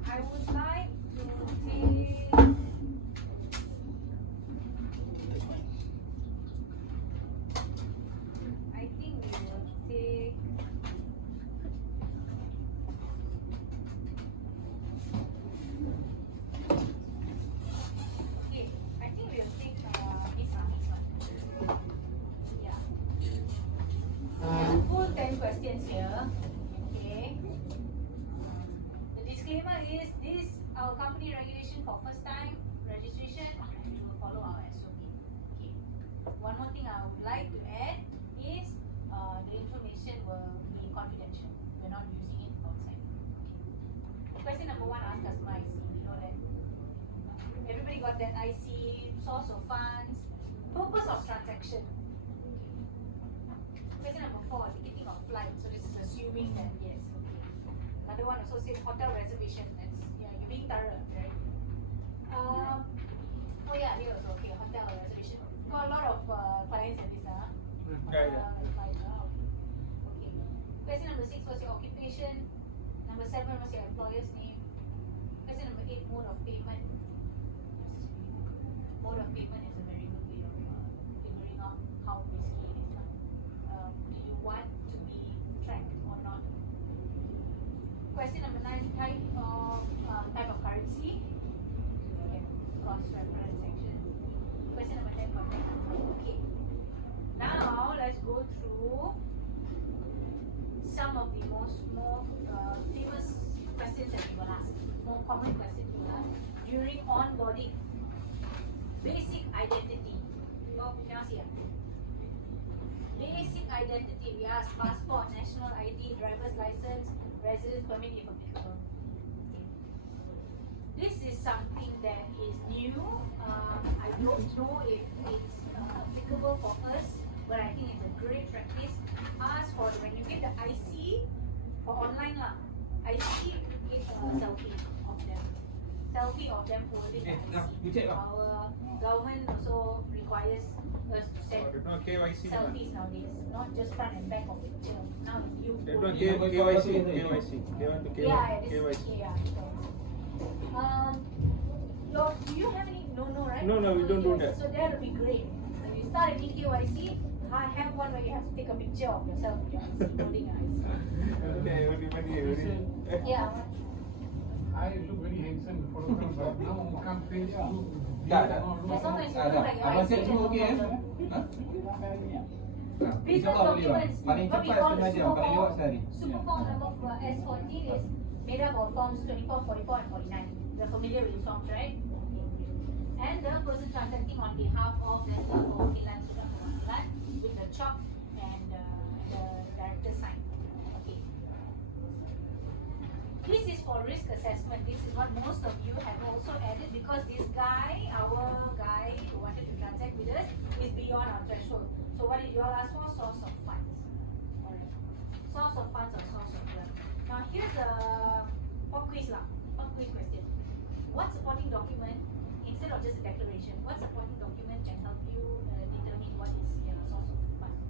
I would like to take I think we will take okay, I think we'll take this one. Yeah. Full 10 questions here. Okay. The disclaimer is this our company regulation for first time registration and we will follow our SOP. Okay. One more thing I would like to add is the information will be confidential. We're not using it outside. Okay. Question number 1, ask customer IC. You know that. Everybody got that IC, source of funds, purpose of transaction. Question number 4, ticketing of flight. So this is assuming that yes. Okay. Another one also said hotel reservation. That's yeah, you're being thorough, right? Oh yeah, here also okay, hotel reservation. Got a lot of clients in this, Yeah. Okay. Question number 6 was your occupation. Number 7 was your employer's name. Question number 8, mode of payment. Mode of payment is a very good way of figuring out how risky it is. Do you want to be tracked or not? Question number 9, type of currency. Okay, cost reference section. Question number 10, contact number. Okay. Now let's go through some of the more famous questions that we will ask, more common questions we will ask during onboarding. Basic identity. Oh, you cannot see it. Basic identity. We ask passport, national ID, driver's license, residence permit if applicable. Okay. This is something that is new. I don't know if it's applicable for us, but I think it's a great practice. Ask for when you get the IC for online lah. IC is a selfie of them. Selfie of them holding the IC. Our government also requires us to send KYC. selfies nowadays, not just front and back of picture. Now you They put want it- KYC. They want to yeah, this KYC. is yeah. Do you have any? No, right? No, we don't do that. So that would be great. When you start any KYC, I have one where you have to take a picture of yourself with your IC, holding your IC. Yeah. I look very handsome in photograph, but now you can't face look Tak, weird tak. and all. As long as you Ada. look like your Abang IC, set semua okey there's eh? no problem. Ha? Business InsyaAllah boleh bang. documents, Paling what we cepat call setengah the jam, paling lewat sehari. super form number S14 is made up of forms 24, 44 and 49. You're familiar with these forms, right? And the person transacting on behalf of the Wakilan Sudah Perwakilan with the chalk and the director sign. Okay. This is for risk assessment. This is what most of you have also added because this guy, our guy who wanted to transact with us, is beyond our threshold. So what did you all ask for? Source of funds. Alright. Source of funds or source of wealth. Now here's a pop quiz lah. Pop quiz question. What supporting document, instead of just a declaration, what supporting document can help you determine what is your source of funds?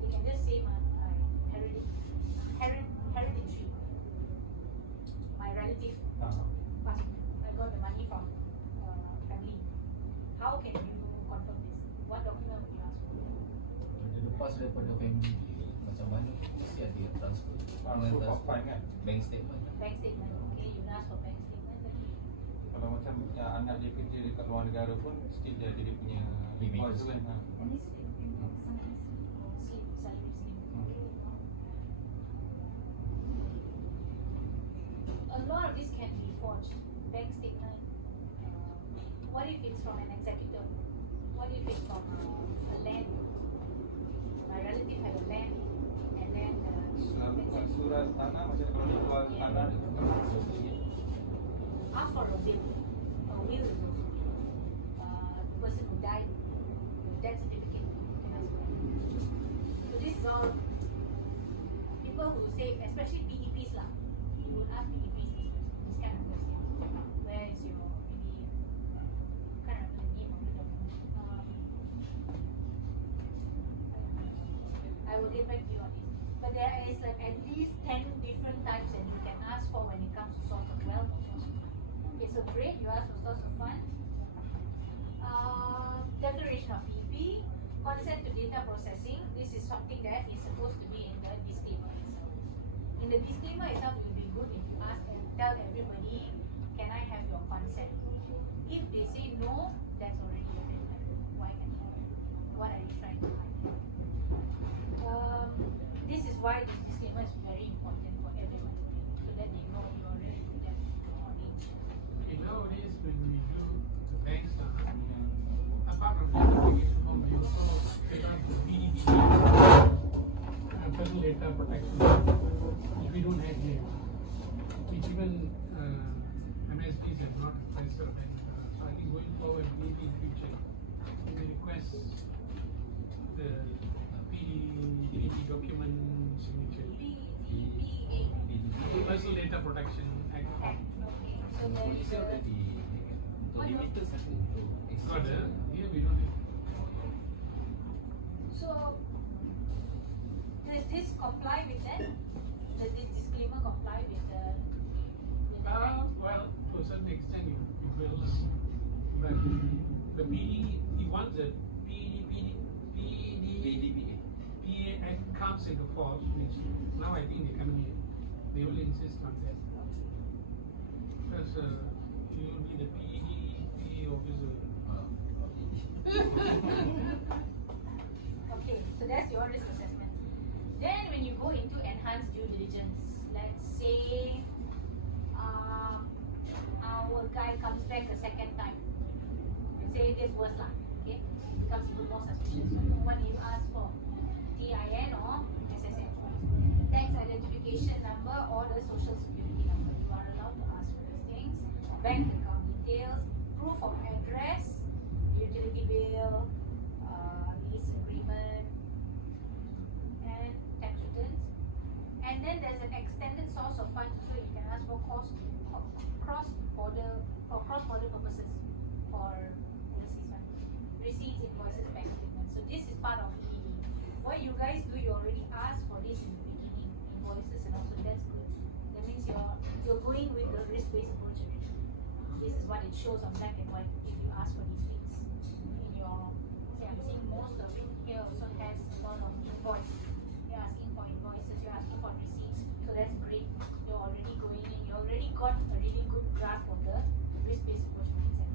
You can just say hereditary. My relative passed. I got the money lepas daripada family macam mana mesti ada transfer. Proof of fund kan. Bank statement. Bank statement, okay, you ask for bank statement lagi. Kalau macam anak dia kerja dekat luar negara pun still dia ada dia punya invoice tu kan. And this is something Slip, salary slip. A lot of this can be forged. Bank statement. What if it's from an executor? What if it's from a land? My relative had a land, and then Selalu buat surat tanah macam kalau dia jual tanah dia termasuk sikit. ask for a will. A will is also. The person who died, death certificate. Can ask for that. So this is all people who say, especially PEPs lah. You would ask PEPs this kind of question. Where is your maybe kind of the name of the document? I will get back to you on this. But there is like at least 10 different types that you can ask for when it comes to source of wealth or source of fund. Okay, so great, you ask for source of fund. Declaration of PEP, consent to data processing. This is something that is supposed to be in the disclaimer itself. In the disclaimer itself, it will be good if you ask and tell everybody, can I have your consent? If they say no, that's already a red flag. Why can't you have it? What are you trying to hide? This is why this disclaimer is very important for everyone, so that they know you are really with them on it. Okay, nowadays when we do the bank stuff, apart from the application form, we also set up the PDP, personal data protection, which we don't have here, which even MSPs have not requested of any. So I think going forward, maybe in future, we will request the PDP document signature. PDPA. Personal Data Protection Act. Okay, so there is Polisi a. already What limited satu Not there, here we don't have. So, does this comply with that? Does this disclaimer comply with the act? Well, to a certain extent it will, but the PD, once the PDPA. PA Act comes into force, which now I think they're coming in, they will insist on that. Because you will be the PA officer. Okay, so that's your risk assessment. Then when you go into enhanced due diligence, let's say our guy comes back a second time. Let's say it gets worse lah, okay? It becomes even more suspicious. What do you ask for? TIN or SSN? Tax identification number or the social security number. You are allowed to ask for these things. Bank account details, proof of address, utility bill, lease agreement, and tax returns. And then there's an extended source of funds, so you can ask for cross-border purposes for overseas funds, receipts, invoices, bank statements. So this is part of the what you guys do. You already asked for this in the beginning, invoices and also that's good. That means you're going with the risk-based approach already. This is what it shows on black and white if you ask for these things in your. See, I'm seeing most of it here also has a lot of invoice. You're asking for invoices, you're asking for receipts, so that's great. You're already going in, you already got a really good grasp of the risk-based approach mindset.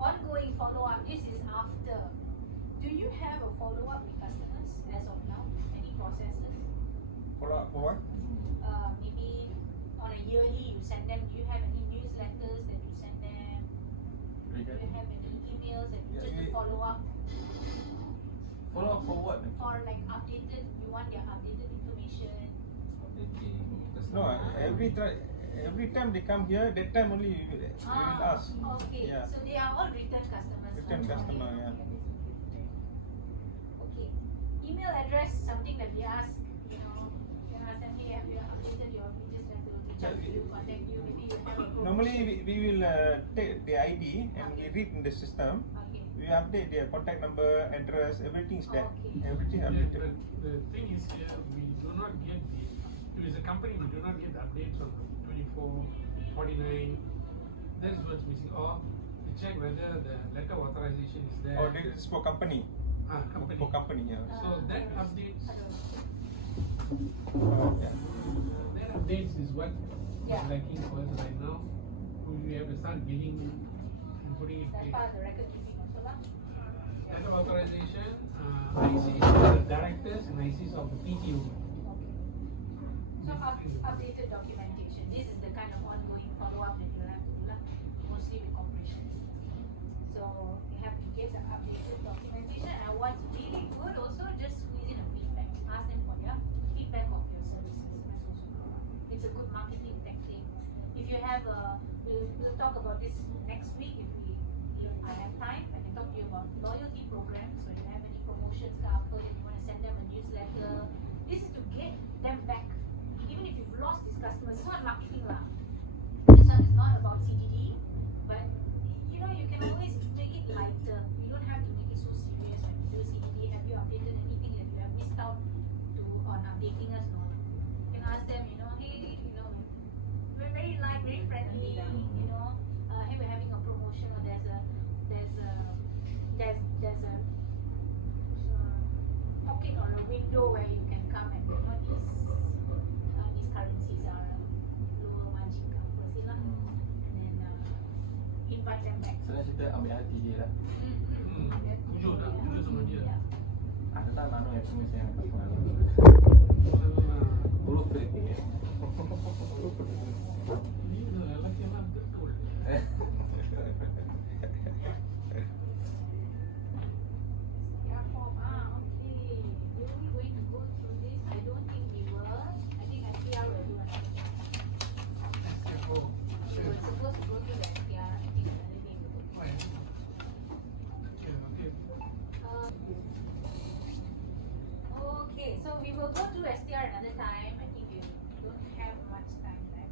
Ongoing follow-up, this is after. Do you have a follow-up with customers as of now? Any processes? Follow up for what? Maybe on a yearly you send them, do you have any newsletters that you send them? Do you have any emails that you just to follow up? Follow up for what? For like updated, you want their updated information? No, every time they come here, that time only we will ask. Okay, Yeah. so they are all return customers. Return customer, yeah. Okay, email address, something that we ask, you know, ask them, hey, have you updated your pages, then they will reach out to you, contact you, maybe you have a Normally we will take the ID and we read in the system. Okay. We update their contact number, address, everything is there. Okay. Everything Yeah, updated. but the thing is here, we do not get the, if it's a company, we do not get the updates on 24, 49, that's what's missing. Or to check whether the letter of authorization is there. Or this is for company. company. For company, yeah. So that updates. Yeah. That updates is what Yeah. is lacking for us right now. We have to start getting and putting in That's place. part of the record keeping also lah. Letter of authorization, ICs of the directors and ICs of the PTO. Okay. So updated documentation. This is the kind of ongoing follow-up that you have to do lah, mostly with corporations. So you have to get the updated documentation, and what's really good also, just squeeze in a feedback. Ask them for their feedback of your services. That's also good. It's a good marketing tactic. If you have we'll talk about this next week if I have time. I can talk to you about loyalty programs. So you have any promotions ka apa, and you want to send them a newsletter. This is to get them back. Even if you've lost these customers, it's not marketing lah. This one is not about CDD, but you know, you can always take it lighter. You don't have to make it so serious when you do CDD. Have you updated anything that you have missed out on updating us? No. You can ask them, you know, hey, you know, we're very light, very friendly, you know, hey, we're having a promotion, or there's a pocket or a window where you can come, and you know these currencies are lower margin ke apa sih lah, and then invite them back. Senang cerita ambil hati dia lah. Jujur dah, jujur sama dia. Yeah. Ada tak mana yang semua saya nak kasih Buruk kritik. Ini lelaki yang betul. Yeah, form. Okay. Were we going to go through this? I don't think we were. I think SPR will do another time. Oh, We were supposed to go through the SPR. I think another day we will. fine. Okay. Okay, so we will go through STR another time. I think we don't have much time left.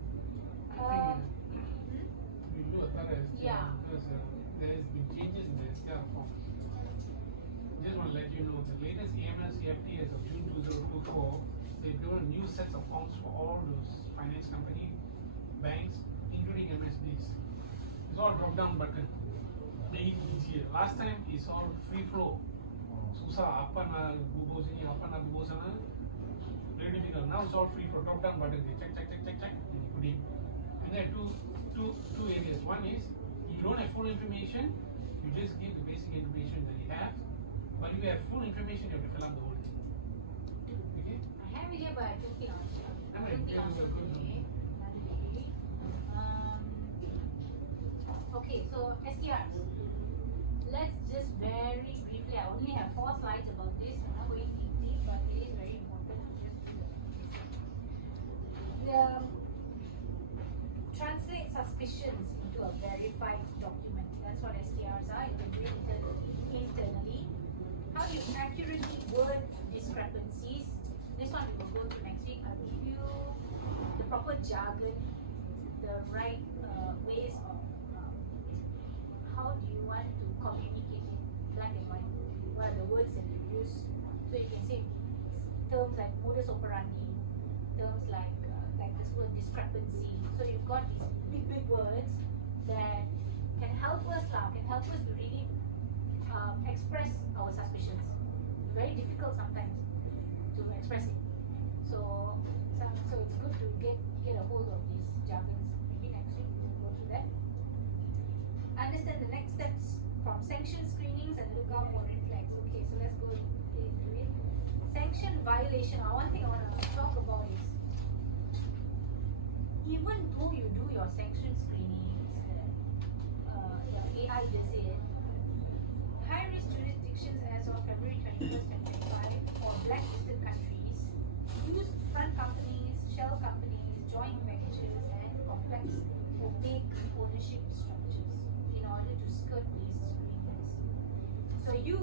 We do a thorough STR Yeah. because there has been changes in the STR form. Just want to let you know the latest AML CFT as of June 2024, they've given new sets of forms for all those finance company, banks, including MSBs. It's all drop-down button. Make it easier. Last time it's all free flow. Susah, apa nak bubur sini, apa nak bubur sana. Very difficult. Now it's all free flow. Drop-down button. They check, and you put in. And there are two areas. One is you don't have full information. You just give the basic information that you have. But if you have full information, you have to fill up the whole thing. Okay? I have it here, but I don't think I'll show you. I Alright, don't think that I'll was a show good you. Another day. Okay, so STRs. Let's just very briefly, I only have 4 slides about this. I'm not going deep, but it is very important. Translate suspicions into a verified document. That's what STRs are. You can do it internally. How do you accurately word discrepancies? This one we will go to next week. I'll give you the proper jargon, the right ways of how do you want to communicate in black and white. What are the words that you use? So you can say terms like modus operandi, terms like this word discrepancy. So you've got these big words that can help us to really express our suspicions. Very difficult sometimes to express it. So it's good to get a hold of these jargons. Maybe next week we'll go through that. Understand the next steps from sanction screenings and look out for red flags. Okay, so let's go through it. Sanction violation. One thing I want to talk about is, even though you do your sanction screenings, the AI just said, high-risk jurisdictions as of February 21st, 2025 for blacklisted countries use front companies, shell companies, joint ventures, and complex opaque ownership structures in order to skirt these screenings. So you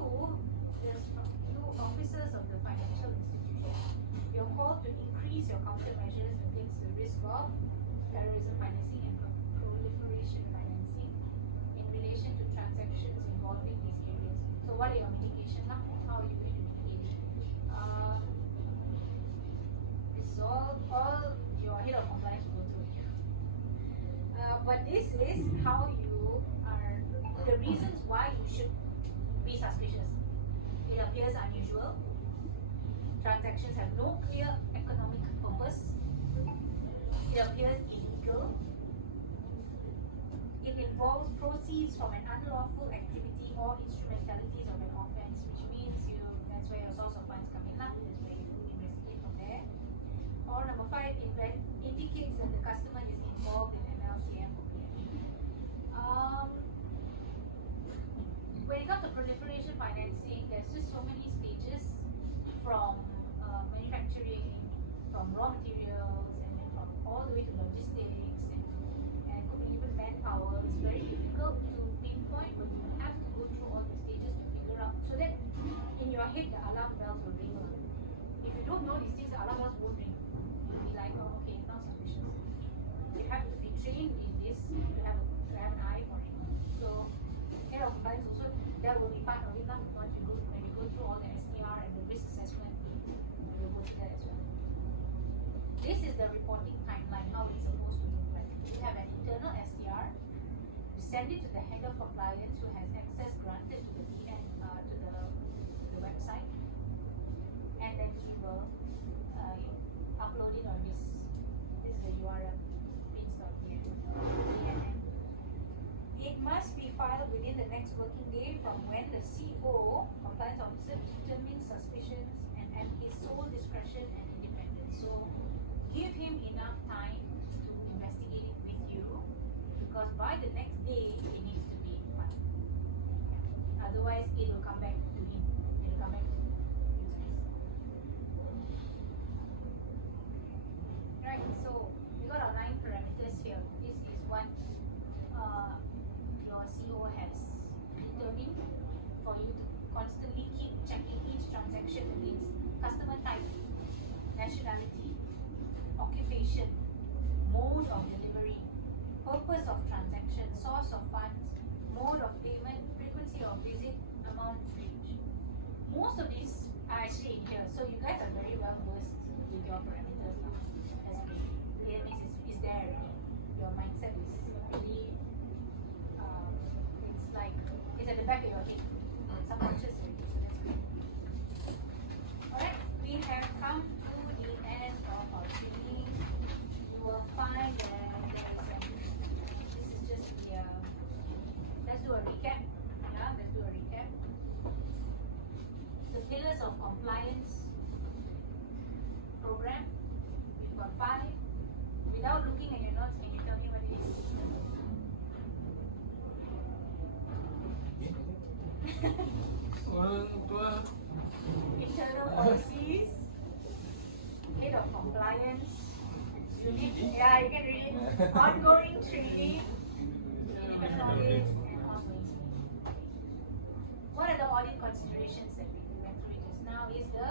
officers of the financial institution, you're called to increase your countermeasures against the risk of terrorism financing and proliferation financing in relation to transactions involving these areas. So what are your mitigation now? How are you going to mitigate it? This is all your head of compliance will go through. But this is how you are, the reasons why you should be suspicious. It appears unusual. Transactions have no clear economic purpose. It appears illegal. It involves proceeds from an unlawful activity or instrumentalities of an offense, which means that's where your source of funds come in. That's where you investigate from there. Or number 5, indicates that the customer is involved in MLCM or PME. When it comes to proliferation financing, there's just so many stages from manufacturing, from raw materials, and then from all the way to logistics, and could be even manpower. It's very difficult to pinpoint, but you have to go through all the stages to figure out, so that in your head the alarm bells will ring. If you don't know these things, the alarm bells won't ring. You'll be like, oh, okay, not suspicious. You have to be trained in this to have an eye for it. So head of compliance also, that will be part of it now. When you go through all the SDR and the risk assessment, you'll go through that as well. This is the reporting timeline, how it's supposed to look like. You have an internal SDR, you send it to the head of compliance who has access granted to the the website, and then he will upload it on this is the URL, pins.pnn. It must be filed within the next working day from when the CO, compliance officer, determines suspicions and at his sole discretion and independence. So give him enough time to investigate it with you, because by the next day it needs to be filed. Otherwise it will come back to him. It will come back to you guys. Right, so we got our 9 parameters here. This is what your CEO has determined for you to constantly keep checking each transaction against customer type, nationality, occupation, mode of delivery, purpose of transaction, source of funds, mode of payment, frequency of visit, amount range. Most of these are actually in here, so you guys are very well versed with your parameters now. That's great. PMS is there already. Your mindset is really, it's at the back of your head. It's subconscious already, so that's great. Alright, we have come to the end of our training. You will find that this is just the, let's do a recap. Yeah, let's do a recap. The pillars of compliance program. We've got 5. Without looking at your notes, can you tell me what it is? Internal policies, head of compliance, yeah, you can read it. Ongoing training, independent audit, and ongoing training. What are the audit considerations that we went through just now? Is the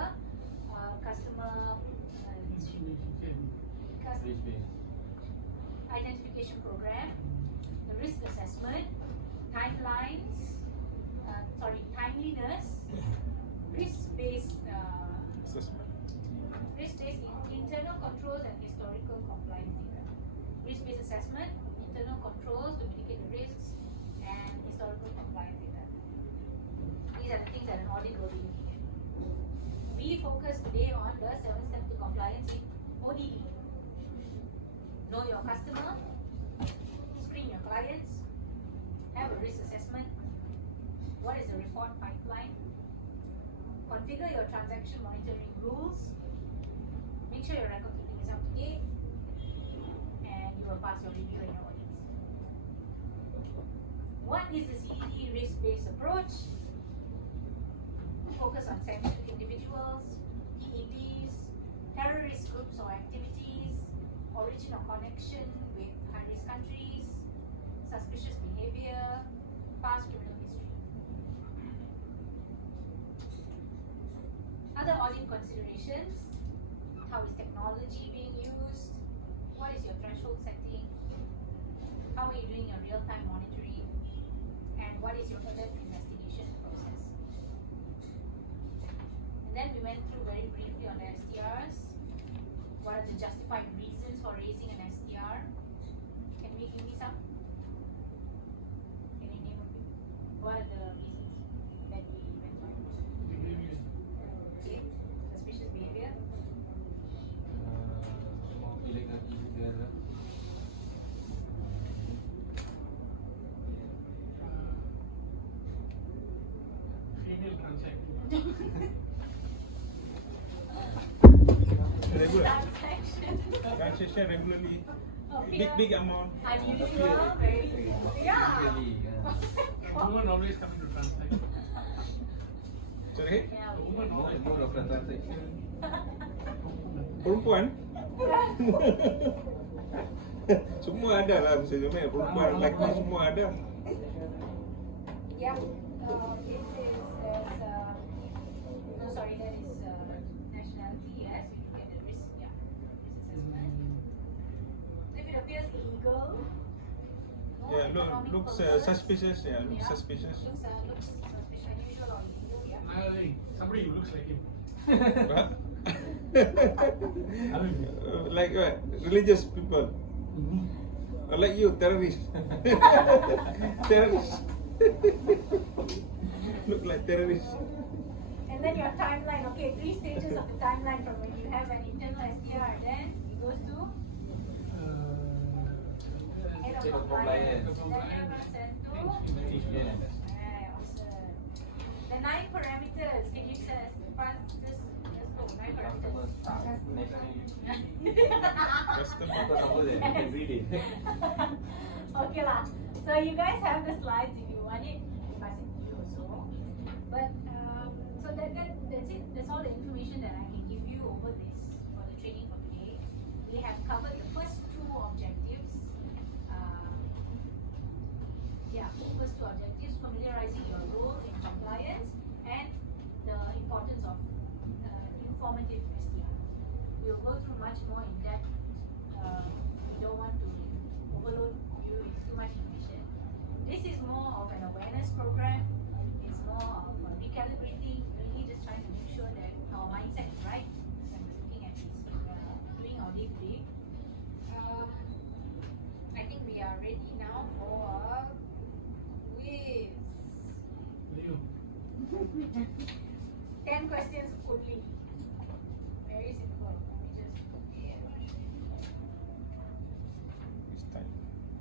customer identification program, the risk assessment, timelines, timeliness, risk-based internal controls and historical compliance data. Risk-based assessment, internal controls to mitigate the risks, and historical compliance data. These are the things that an audit will be looking at. We focus today on the 7 steps to compliance in ODD. Know your customer, screen your clients, have a risk assessment. What is the report pipeline? Configure your transaction monitoring rules. Make sure your record keeping is up to date, and you will pass your review and your audits. What is the CED risk-based approach? Focus on sensitive individuals, EEPs, terrorist groups or activities, origin or connection with high-risk countries, suspicious behavior, past criminal history. Other audit considerations: how is technology being used? What is your threshold setting? How are you doing your real-time monitoring? And what is your alert investigation process? And then we went through very briefly on the STRs. What are the justified reasons for raising an STR? Can we give me some? Can you name a few? What are the reasons that we went through? Maybe transaction regularly, Appear big amount. unusual, very yeah. Really, A woman always coming to transact. Sorry? Yeah, A woman more always. of the transaction. Perempuan? Semua ada lah sebenarnya, perempuan lelaki semua ada. Yep. It is as no sorry, that is nationality. Yes, we look at the risk. Yeah, risk assessment. If it appears illegal, no Yeah, economic looks purposes, suspicious. Yeah, looks yeah, suspicious. Looks suspicious, unusual or illegal. Yeah. Another thing, somebody who looks like him. What? Like what? Religious people. Or like you, terrorist. Terrorist. Look like terrorist. And then your timeline. Okay, 3 stages of the timeline from when you have an internal STR, then it goes to head of Head of compliance. compliance. Then you're gonna send to. Yeah. Alright, awesome. The 9 parameters. Can you say front just go 9 Customer parameters. staff, nationality. Customer. Because of that, you can read it. Okay lah. So you guys have the slides if you want it. You pass it to you also. But so that's it. That's all the information that I can give you over this for the training for today. We have covered the first 2 objectives. First 2 objectives: familiarizing your role in compliance and the importance of informative STR. We'll go through much more in depth. We don't want to overload you with too much information. This is more of an awareness program. It's more of recalibrating, really just trying to make sure that our mindset is right when we're looking at this, doing our day to day. I think we are ready now for a quiz. You. 10 questions only. Very simple. Let me just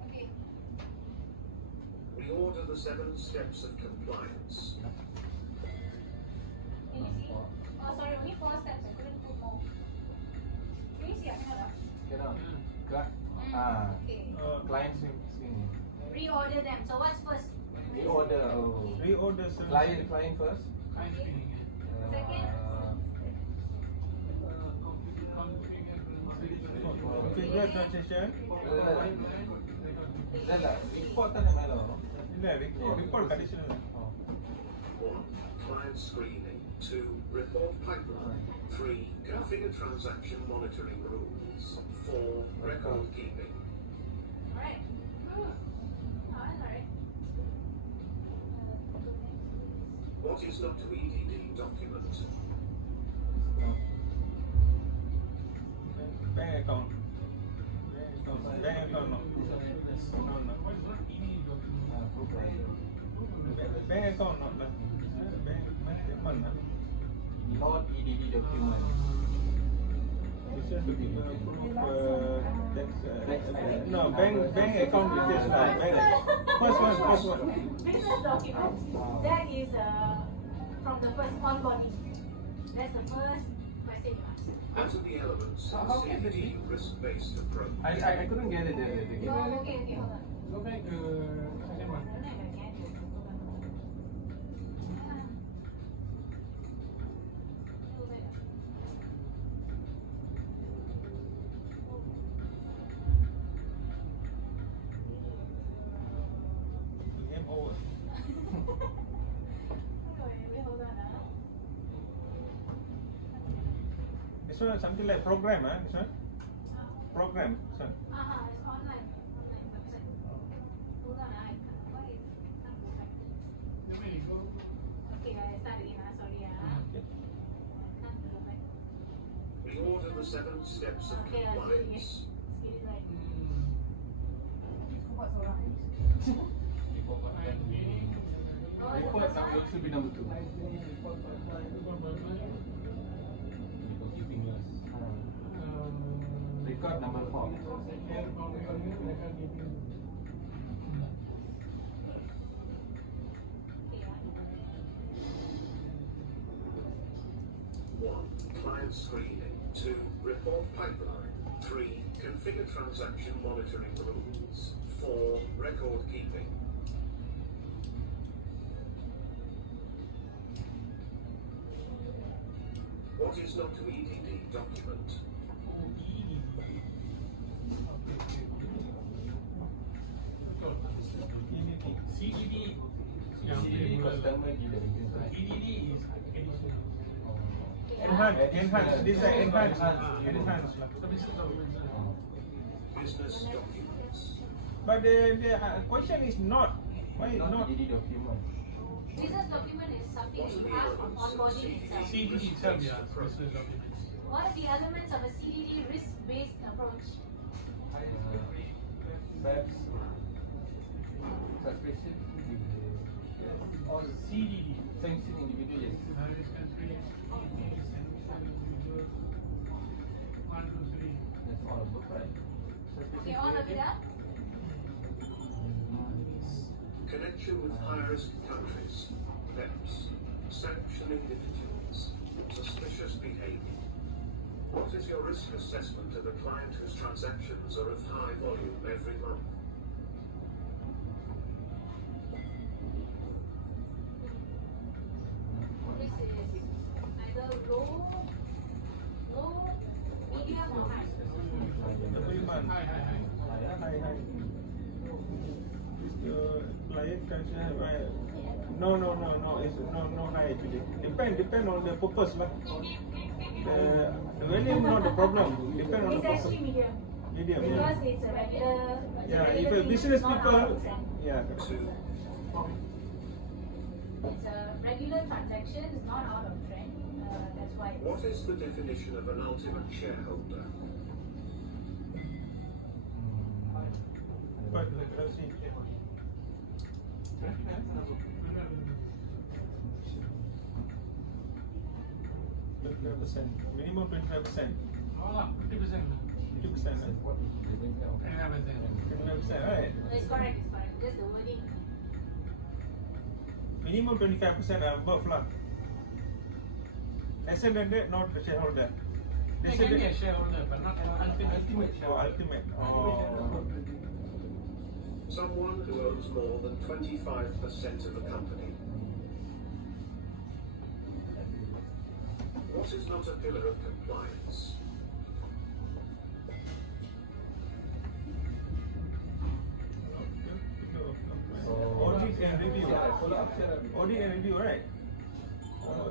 okay. Reorder the 7 steps of compliance. Can you see? Oh, sorry, only 4 steps. I couldn't put more. Can you see? I cannot. Cannot. Okay. Client screen. Reorder them. So what's first? Reorder. Oh. Reorder Client first. Second. Configure transaction. Dah report kan yang mana? ಇಲ್ಲ, report conditional. 1. Client screening. 2. Report pipeline. 3. Configure transaction monitoring rules. 4. Record keeping. Alright. Alright. What is not to EDD document? Bank account. Bank account no. Bank account not lah. Bank statement lah. Not EDD document. This is to give proof. No, bank account details lah. First one. Business document. That is from the first onboarding. That's the first question you ask. What are the elements of How can safety risk-based approach? I couldn't get it there. Oh, okay, hold on. Go back to second one. I don't have a gadget. Hold on. Hold on. Game over. Hold on. This one something like program, this one? Program, this one. It's online website. Hold on, what is can't go back. Okay, I start again, sorry. Okay. I can't go back. Reorder the 7 steps of Okay, I'll do it again. compliance. Speed it right. Report number should be number 2. Record number 4. Client screening. 2. Report pipeline. 3. Configure transaction monitoring rules. 4. Record keeping. What is not to EDD document? CDD. CDD customer gila. EDD is additional. Enhance. This is enhance. Enhance. Business documents. But the question is not. Why not? EDD document. Business document is something you have from onboarding itself. CDD itself, yeah, business documents. What are the elements of a CDD risk-based approach? Perhaps suspicion Or CDD. sanction individual, yes. Various countries, CDD, sanction, individual. 1, 2, 3. That's all about, right? Okay, all of it up. Connection with high-risk countries. PEPs. Sanction individuals. Suspicious behavior. What is your risk assessment of a client whose transactions are of high volume every month? This is either low, medium, or high. Every month. Hi. Hi. Is the client transaction? No. It's no high actually. Depend on the purpose lah. The volume not the problem. Depend on the It's purpose. actually medium. Medium. Because Yeah. it's a regular. Yeah. If a thing, business it's not people. out of trend. Yeah. 2. It's a regular transaction, it's not out of trend. That's why. What is the definition of an ultimate shareholder? But let's see. 25%. Minimum 25%. Oh, 50%. 50%. What is the difference now? 25%, right? It's correct, just the wording. Minimum 25% above lah. Lesser than that, not the shareholder. They Lesser can be than a shareholder, but not ultimate. or ultimate. Oh. Someone who owns more than 25% of a company. What is not a pillar of compliance? Audit and review. Follow up, sir. Audit and review, right? Oh,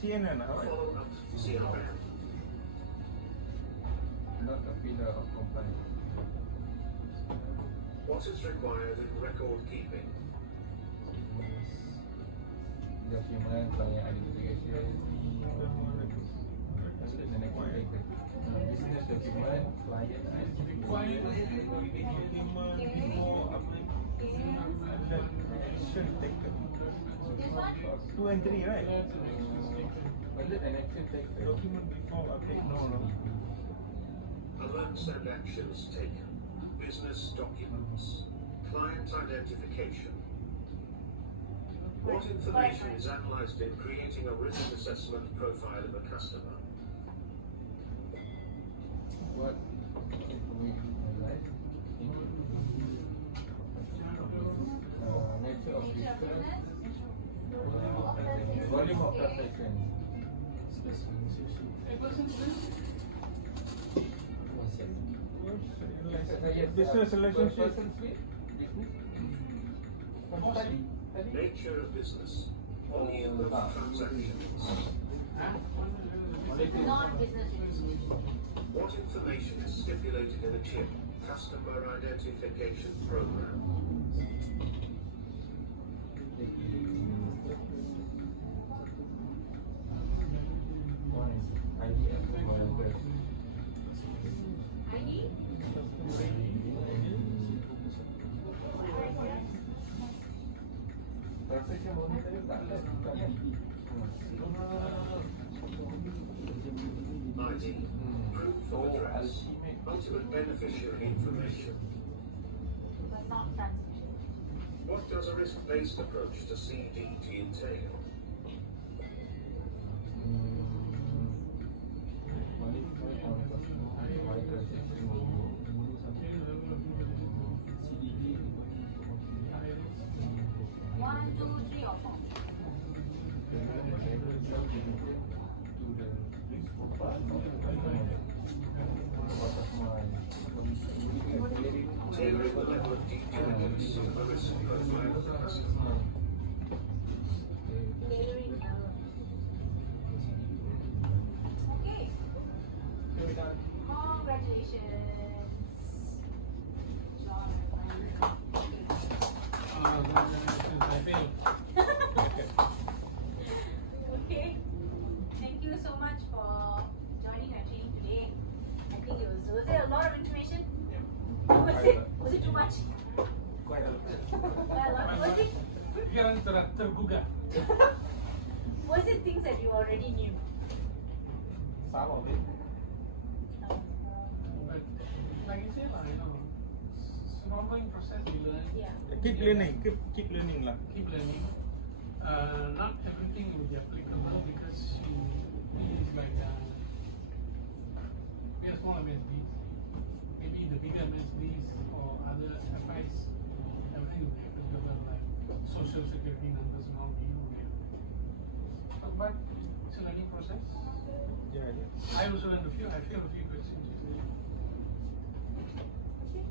CNN, right? Follow up CRM. Not a pillar of compliance. What is required in record keeping? Document, client identification, the next one. Business document, client Required. Document before action taken. This one? 2 and 3, right? Alert and action taken. Document before update. No. Alerts and actions taken. Business documents. Client identification. What information is analyzed in creating a risk assessment profile of a customer? What information analyzed? Nature of business, volume of transaction. Business relationship. Person with business. Study. Nature of business. Volume of transactions. Non-business relationship. What information is stipulated in a chip? Customer identification program. One is idea, one is ID? transaction monitoring tak ada. ID. Proof of address. Ultimate beneficiary information. But not transaction. What does a risk-based approach to CDD entail? the risk profile of the customer. Tailoring. Okay. Congratulations. John. Since I failed. Okay. Thank you so much for joining our training today. I think was there a lot of information? Was it too much? Quite a lot. Well, was it Pikiran tergugah. was it things that you already knew? Some of it. But like I said, it's an ongoing process. We learn. Yeah. Keep learning, keep learning lah. Keep learning. Not everything will be applicable because it's like we are small MSBs. Maybe the bigger MSBs or other FIs, everything will be applicable, like social security numbers and all. But it's a learning process. Yeah, yeah. I also learned a few. I failed a few questions today. Thank you.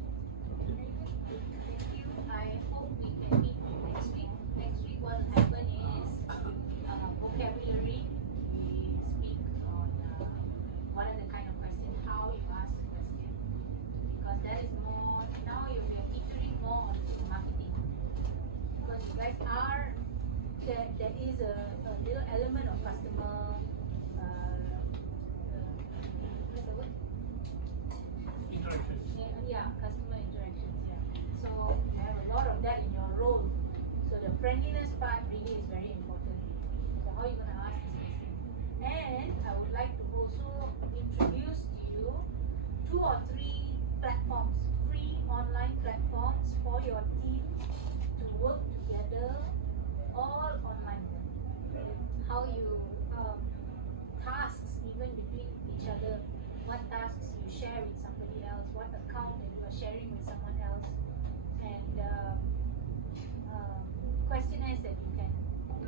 I hope we can meet next week. Next week what will happen is vocabulary. We speak on what are the kind of questions, how you ask the question. Because that is more, now we are teetering more on marketing. Because you guys are, there is a little element of customer, what's the word? Interaction. Yeah, customer interactions, yeah. So you have a lot of that in your role. So the friendliness part really is very important. So how are you going to ask this question? And I would like to also introduce to you 2 or 3 platforms, free online platforms for your team to work together, all online. How you tasks even between each other, what tasks you share with somebody else, what account that you are sharing with someone else, and questionnaires that you can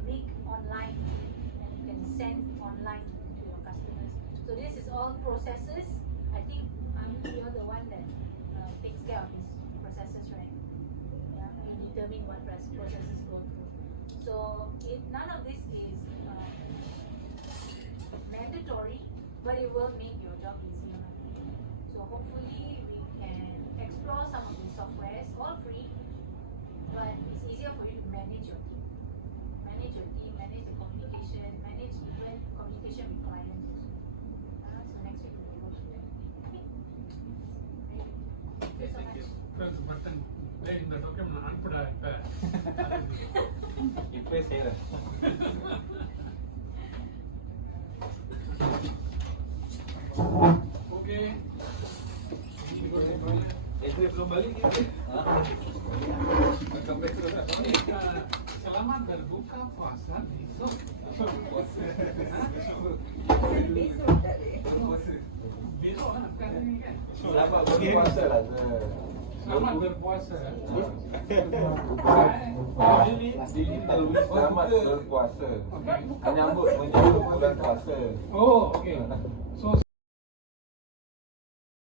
make online and you can send online to your customers. So this is all processes. I think you're the one that takes care of these processes, right? Yeah, you determine what processes go through. So none of this is mandatory, but it will make your job easier. So hopefully we can explore some of these softwares, all free, but it's easier for you to manage your team. Manage your team, manage the communication, manage even communication with clients. So next week we'll go through that. Okay. Great. Thank you so much. Press the button. There in the document, unput இப்பவே செய்யறேன். Okay. Belum balik ni. Selamat berbuka puasa besok. Besok kan bukan hari ni kan? Selamat berpuasa lah. Selamat berpuasa. Ini tertulis selamat berpuasa. Menyambut bulan puasa. Oh, okay. So